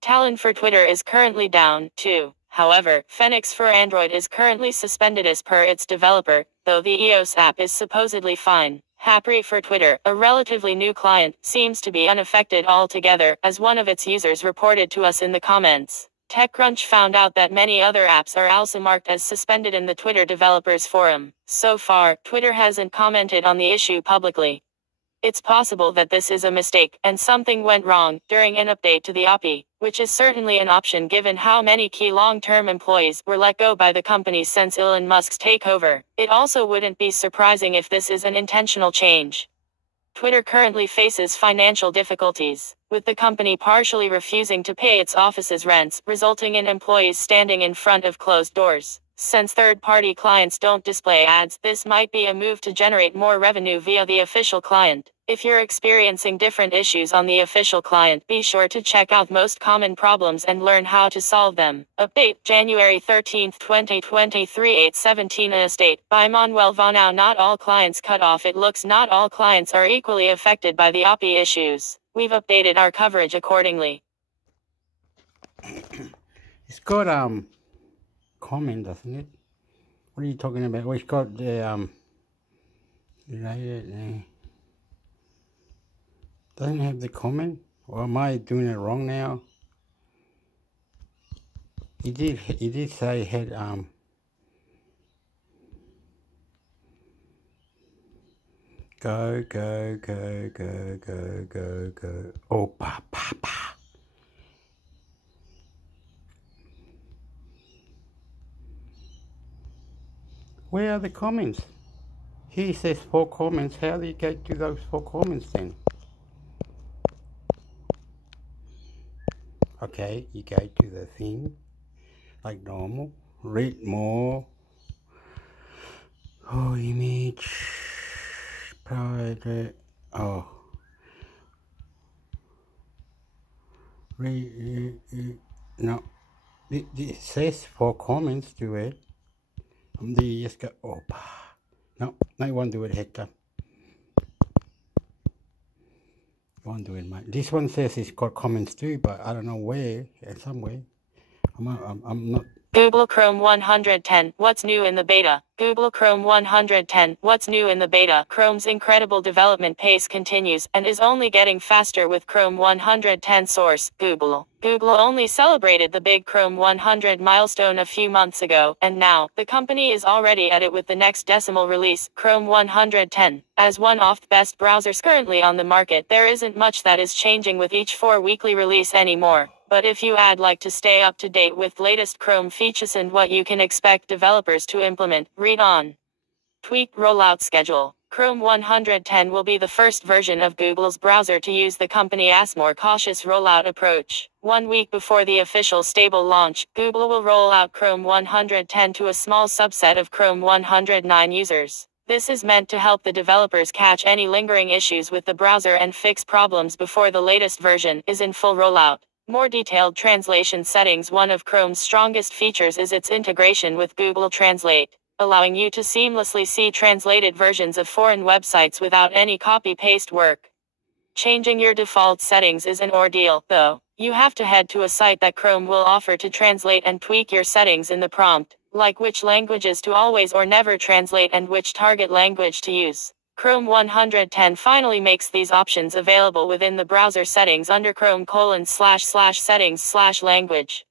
Talon for Twitter is currently down, too. However, Phoenix for Android is currently suspended as per its developer, though the EOS app is supposedly fine. Hapri for Twitter, a relatively new client, seems to be unaffected altogether, as one of its users reported to us in the comments. TechCrunch found out that many other apps are also marked as suspended in the Twitter developers forum. So far, Twitter hasn't commented on the issue publicly. It's possible that this is a mistake, and something went wrong during an update to the API, which is certainly an option given how many key long-term employees were let go by the company since Elon Musk's takeover. It also wouldn't be surprising if this is an intentional change. Twitter currently faces financial difficulties, with the company partially refusing to pay its office's rents, resulting in employees standing in front of closed doors. Since third-party clients don't display ads, this might be a move to generate more revenue via the official client. If you're experiencing different issues on the official client, be sure to check out most common problems and learn how to solve them. Update, January 13, 2023, 8:17 Estate, by Manuel Vanau. Not all clients cut off. It looks not all clients are equally affected by the API issues. We've updated our coverage accordingly. It's got comment, doesn't it? What are you talking about? Well, it's got the doesn't have the comment, or am I doing it wrong now? He did say it had go. Oh, pa. Where are the comments? He says 4 comments. How do you get to those 4 comments then? Okay, you go to the thing like normal. Read more. Oh, image. Private. Oh. No. It says 4 comments to it. You just go, oh, no, you won't do it, Hector. You won't do it, mate. This one says it's got comments too, but I don't know where, somewhere. I'm not. Google Chrome 110, what's new in the beta? Google Chrome 110, what's new in the beta? Chrome's incredible development pace continues, and is only getting faster with Chrome 110 source, Google. Google only celebrated the big Chrome 100 milestone a few months ago, and now, the company is already at it with the next decimal release, Chrome 110. As one of the best browsers currently on the market, there isn't much that is changing with each 4-weekly release anymore. But if you add like to stay up to date with latest Chrome features and what you can expect developers to implement, read on. Tweak rollout schedule. Chrome 110 will be the first version of Google's browser to use the company's more cautious rollout approach. 1 week before the official stable launch, Google will roll out Chrome 110 to a small subset of Chrome 109 users. This is meant to help the developers catch any lingering issues with the browser and fix problems before the latest version is in full rollout. More detailed translation settings. One of Chrome's strongest features is its integration with Google Translate, allowing you to seamlessly see translated versions of foreign websites without any copy-paste work. Changing your default settings is an ordeal, though. You have to head to a site that Chrome will offer to translate and tweak your settings in the prompt, like which languages to always or never translate and which target language to use. Chrome 110 finally makes these options available within the browser settings under Chrome://settings/language.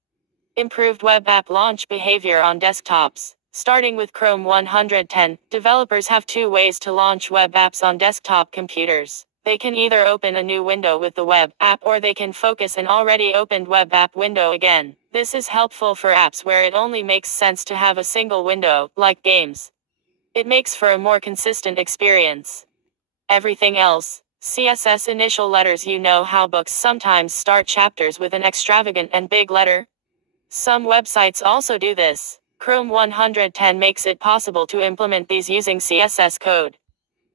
Improved web app launch behavior on desktops. Starting with Chrome 110, developers have 2 ways to launch web apps on desktop computers. They can either open a new window with the web app, or they can focus an already opened web app window again. This is helpful for apps where it only makes sense to have a single window, like games. It makes for a more consistent experience. Everything else. CSS initial letters. You know how books sometimes start chapters with an extravagant and big letter? Some websites also do this. Chrome 110 makes it possible to implement these using CSS code.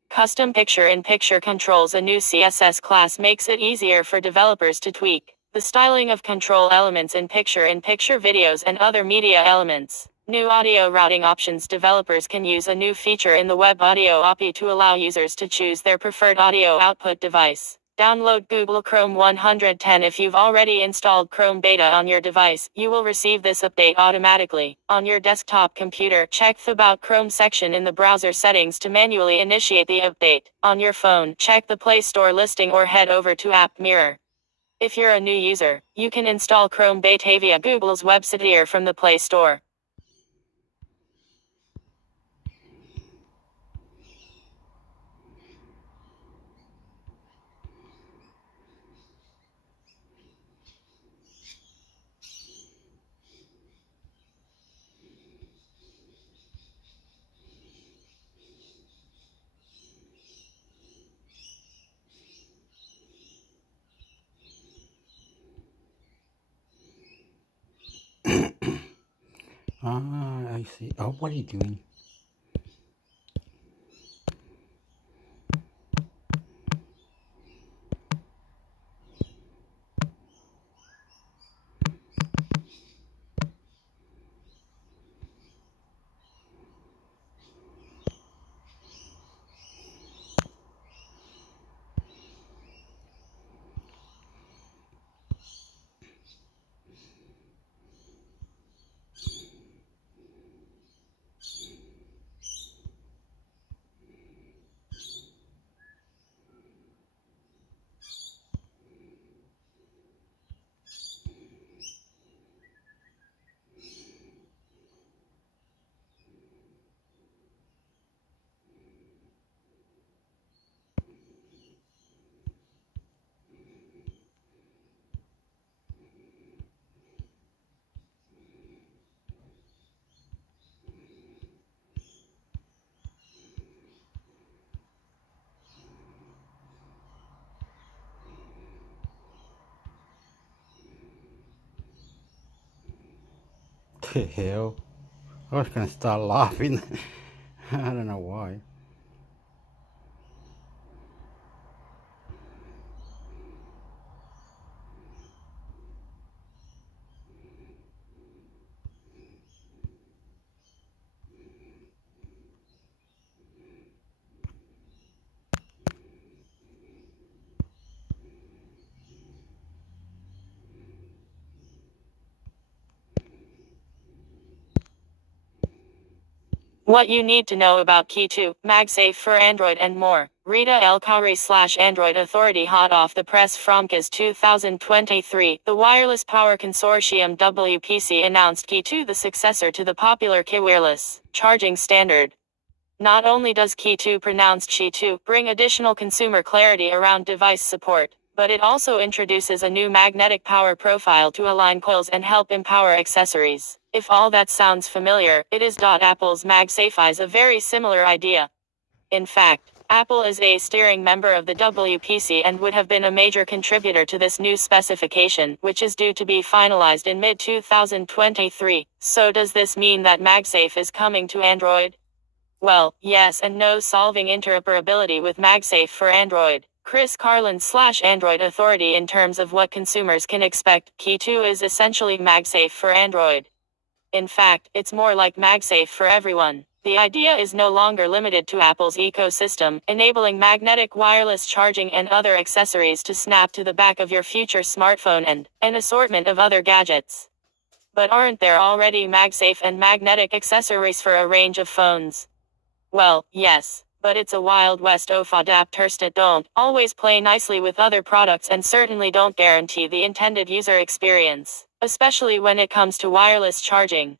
Custom picture-in-picture controls. A new CSS class makes it easier for developers to tweak the styling of control elements in picture-in-picture videos and other media elements. New audio routing options. Developers can use a new feature in the Web Audio API to allow users to choose their preferred audio output device. Download Google Chrome 110. If you've already installed Chrome Beta on your device, you will receive this update automatically. On your desktop computer, check the About Chrome section in the browser settings to manually initiate the update. On your phone, check the Play Store listing or head over to App Mirror. If you're a new user, you can install Chrome Beta via Google's website from the Play Store. I see. Oh, what are you doing? The hell? I was gonna start laughing. I don't know why. What you need to know about Key 2, MagSafe for Android and more. Rita El Khoury / Android Authority. Hot off the press from CES 2023, the Wireless Power Consortium WPC announced Key 2, the successor to the popular Key wireless charging standard. Not only does Key 2, pronounced Qi 2, bring additional consumer clarity around device support, but it also introduces a new magnetic power profile to align coils and help empower accessories. If all that sounds familiar, it is. Apple's MagSafe is a very similar idea. In fact, Apple is a steering member of the WPC and would have been a major contributor to this new specification, which is due to be finalized in mid-2023. So does this mean that MagSafe is coming to Android? Well, yes and no. Solving interoperability with MagSafe for Android. Chris Carlin / Android Authority. In terms of what consumers can expect, Key 2 is essentially MagSafe for Android. In fact, it's more like MagSafe for everyone. The idea is no longer limited to Apple's ecosystem, enabling magnetic wireless charging and other accessories to snap to the back of your future smartphone and an assortment of other gadgets. But aren't there already MagSafe and magnetic accessories for a range of phones? Well, yes. But it's a Wild West of adapters that don't always play nicely with other products and certainly don't guarantee the intended user experience, especially when it comes to wireless charging.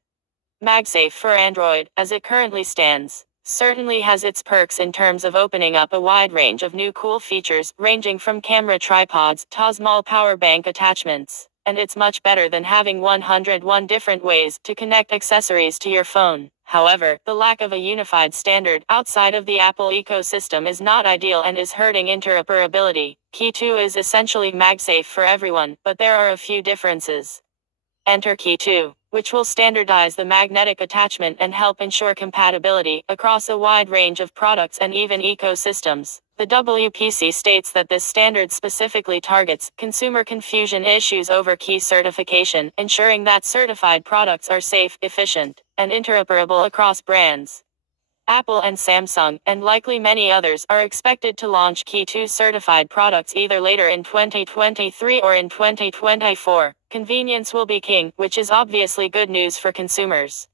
MagSafe for Android, as it currently stands, certainly has its perks in terms of opening up a wide range of new cool features, ranging from camera tripods to small power bank attachments. And it's much better than having 101 different ways to connect accessories to your phone. However, the lack of a unified standard outside of the Apple ecosystem is not ideal and is hurting interoperability. Key 2 is essentially MagSafe for everyone, but there are a few differences. Enter Key 2, which will standardize the magnetic attachment and help ensure compatibility across a wide range of products and even ecosystems. The WPC states that this standard specifically targets consumer confusion issues over key certification, ensuring that certified products are safe, efficient, and interoperable across brands. Apple and Samsung, and likely many others, are expected to launch Key 2 certified products either later in 2023 or in 2024. Convenience will be king, which is obviously good news for consumers.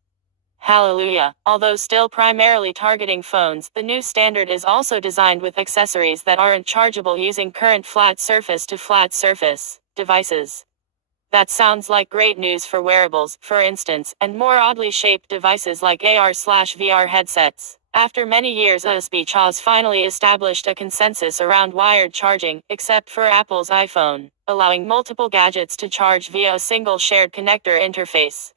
Hallelujah. Although still primarily targeting phones, the new standard is also designed with accessories that aren't chargeable using current flat surface to flat surface devices. That sounds like great news for wearables, for instance, and more oddly shaped devices like AR/VR headsets. After many years, USB has finally established a consensus around wired charging, except for Apple's iPhone, allowing multiple gadgets to charge via a single shared connector interface.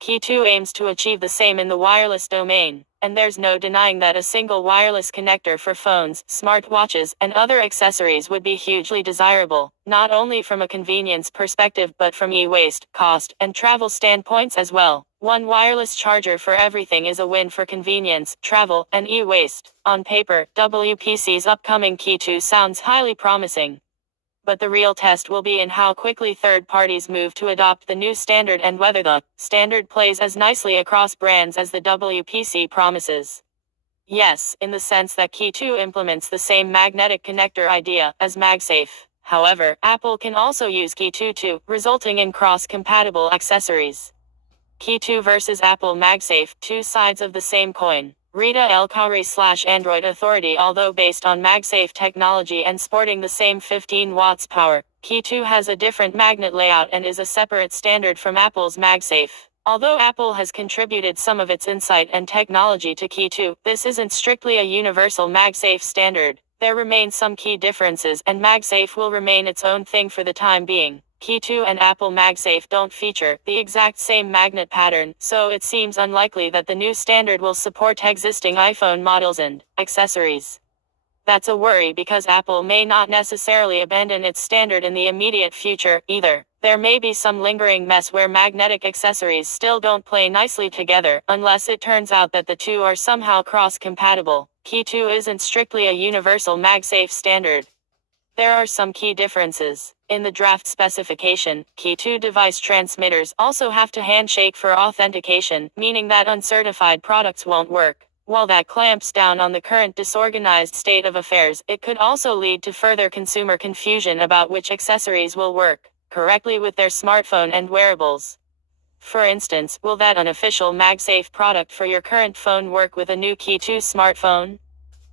Key 2 aims to achieve the same in the wireless domain, and there's no denying that a single wireless connector for phones, smartwatches, and other accessories would be hugely desirable, not only from a convenience perspective but from e-waste, cost, and travel standpoints as well. One wireless charger for everything is a win for convenience, travel, and e-waste. On paper, WPC's upcoming Key 2 sounds highly promising. But the real test will be in how quickly third parties move to adopt the new standard and whether the standard plays as nicely across brands as the WPC promises. Yes, in the sense that Key 2 implements the same magnetic connector idea as MagSafe. However, Apple can also use Key 2 too, resulting in cross-compatible accessories. Key 2 versus Apple MagSafe, two sides of the same coin. Rita El-Khoury/Android13. Although based on MagSafe technology and sporting the same 15 watts power, Key 2 has a different magnet layout and is a separate standard from Apple's MagSafe. Although Apple has contributed some of its insight and technology to Key 2, this isn't strictly a universal MagSafe standard. There remain some key differences, and MagSafe will remain its own thing for the time being. Key 2 and Apple MagSafe don't feature the exact same magnet pattern, so it seems unlikely that the new standard will support existing iPhone models and accessories. That's a worry because Apple may not necessarily abandon its standard in the immediate future, either. There may be some lingering mess where magnetic accessories still don't play nicely together, unless it turns out that the two are somehow cross-compatible. Key 2 isn't strictly a universal MagSafe standard. There are some key differences. In the draft specification, Key 2 device transmitters also have to handshake for authentication, meaning that uncertified products won't work. While that clamps down on the current disorganized state of affairs, it could also lead to further consumer confusion about which accessories will work correctly with their smartphone and wearables. For instance, will that unofficial MagSafe product for your current phone work with a new Key 2 smartphone?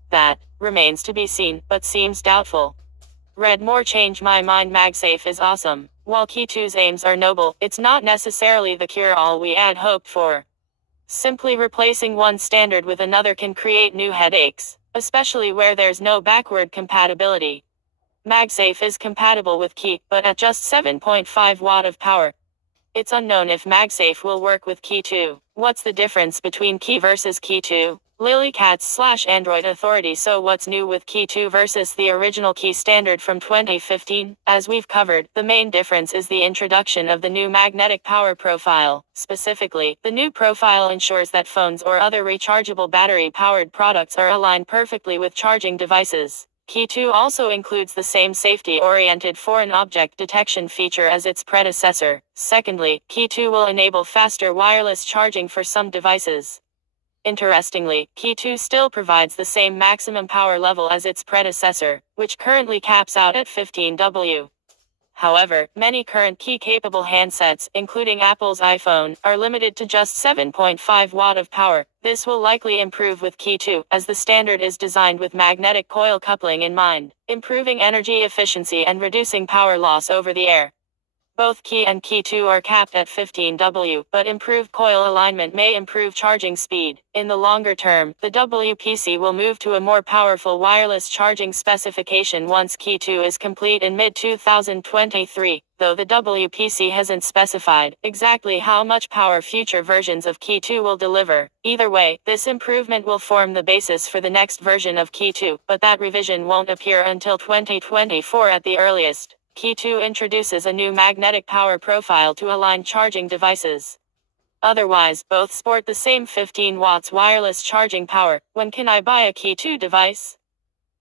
That remains to be seen, but seems doubtful. Read more. Change my mind. MagSafe is awesome. While Key 2's aims are noble, it's not necessarily the cure-all we had hoped for. Simply replacing one standard with another can create new headaches, especially where there's no backward compatibility. MagSafe is compatible with Key, but at just 7.5 watt of power. It's unknown if MagSafe will work with Key 2. What's the difference between Key versus Key 2? Lilycats/Android13. So what's new with Key 2 versus the original Key standard from 2015? As we've covered, the main difference is the introduction of the new magnetic power profile. Specifically, the new profile ensures that phones or other rechargeable battery-powered products are aligned perfectly with charging devices. Key 2 also includes the same safety-oriented foreign object detection feature as its predecessor. Secondly, Key 2 will enable faster wireless charging for some devices. Interestingly, Key 2 still provides the same maximum power level as its predecessor, which currently caps out at 15 W. However, many current Key-capable handsets, including Apple's iPhone, are limited to just 7.5 watt of power. This will likely improve with Key 2, as the standard is designed with magnetic coil coupling in mind, improving energy efficiency and reducing power loss over the air. Both Key and Key 2 are capped at 15 W, but improved coil alignment may improve charging speed. In the longer term, the WPC will move to a more powerful wireless charging specification once Key 2 is complete in mid-2023, though the WPC hasn't specified exactly how much power future versions of Key 2 will deliver. Either way, this improvement will form the basis for the next version of Key 2, but that revision won't appear until 2024 at the earliest. Key 2 introduces a new magnetic power profile to align charging devices. Otherwise, both sport the same 15 watts wireless charging power. When can I buy a Key 2 device?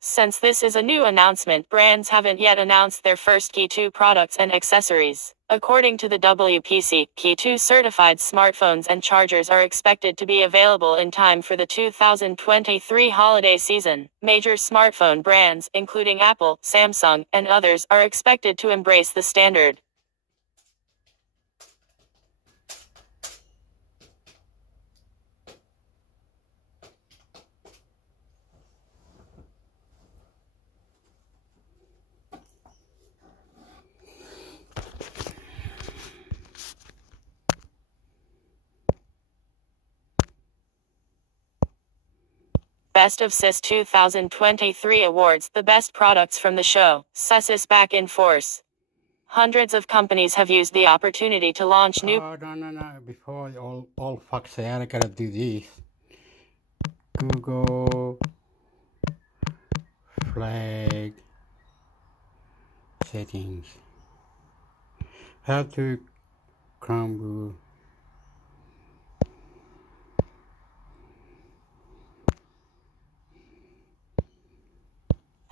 Since this is a new announcement, brands haven't yet announced their first Key 2 products and accessories. According to the WPC, Key 2 certified smartphones and chargers are expected to be available in time for the 2023 holiday season. Major smartphone brands, including Apple, Samsung, and others, are expected to embrace the standard. Best of CES 2023 awards, the best products from the show. CES is back in force. Hundreds of companies have used the opportunity to launch new... Oh, no. Before all fucks out, I gotta do this. Google flag settings. How to crumble.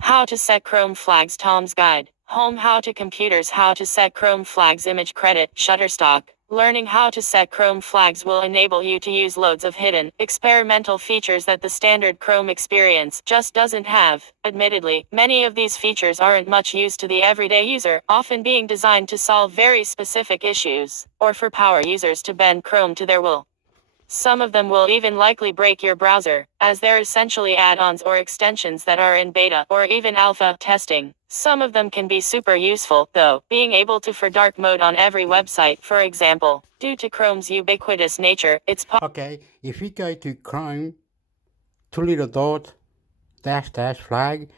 How to set Chrome flags, Tom's Guide. Home How to Computers. How to set Chrome flags. Image credit, Shutterstock. Learning how to set Chrome flags will enable you to use loads of hidden, experimental features that the standard Chrome experience just doesn't have. Admittedly, many of these features aren't much use to the everyday user, often being designed to solve very specific issues, or for power users to bend Chrome to their will. Some of them will even likely break your browser, as they're essentially add-ons or extensions that are in beta or even alpha testing. Some of them can be super useful, though, being able to for dark mode on every website, for example. Due to Chrome's ubiquitous nature, it's Okay, if you go to Chrome, 2 little dot, dash flag,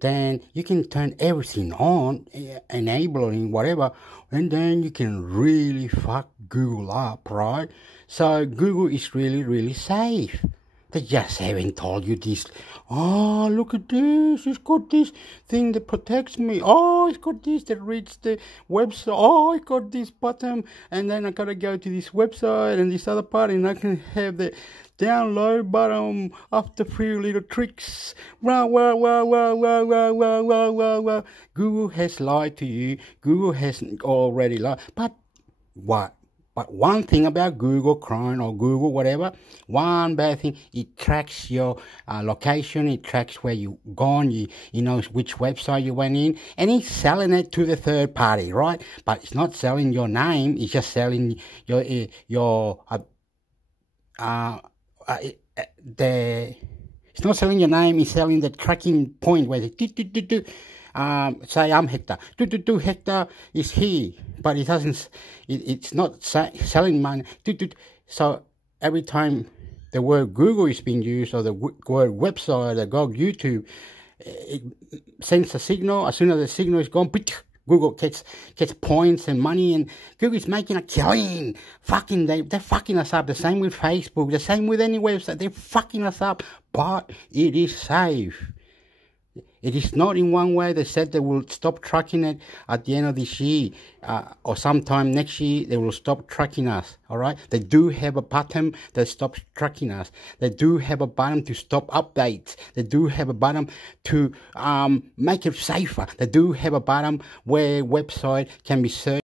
then you can turn everything on, enabling whatever, and then you can really fuck Google up, right? So Google is really safe. They just haven't told you this. Oh, look at this. It's got this thing that protects me. Oh, it's got this that reads the website. Oh, it's got this button. And then I got to go to this website and this other part. And I can have the download button of the few little tricks. Wow. Google has lied to you. Google has already lied. But what? But one thing about Google Chrome or Google whatever, one bad thing, it tracks your location, it tracks where you gone, you know which website you went in, and it's selling it to the third party, right? But it's not selling your name, it's just selling it's not selling your name, it's selling the tracking point where say I'm Hector. Hector is here, but it doesn't. It's not selling money. So every time the word Google is being used, or the word website, or go YouTube, it sends a signal. As soon as the signal is gone, Google gets points and money, and Google is making a killing. They're fucking us up. The same with Facebook. The same with any website. They're fucking us up, but it is safe. It is not in one way. They said they will stop tracking it at the end of this year, or sometime next year they will stop tracking us, all right? They do have a button that stops tracking us. They do have a button to stop updates. They do have a button to make it safer. They do have a button where website can be searched.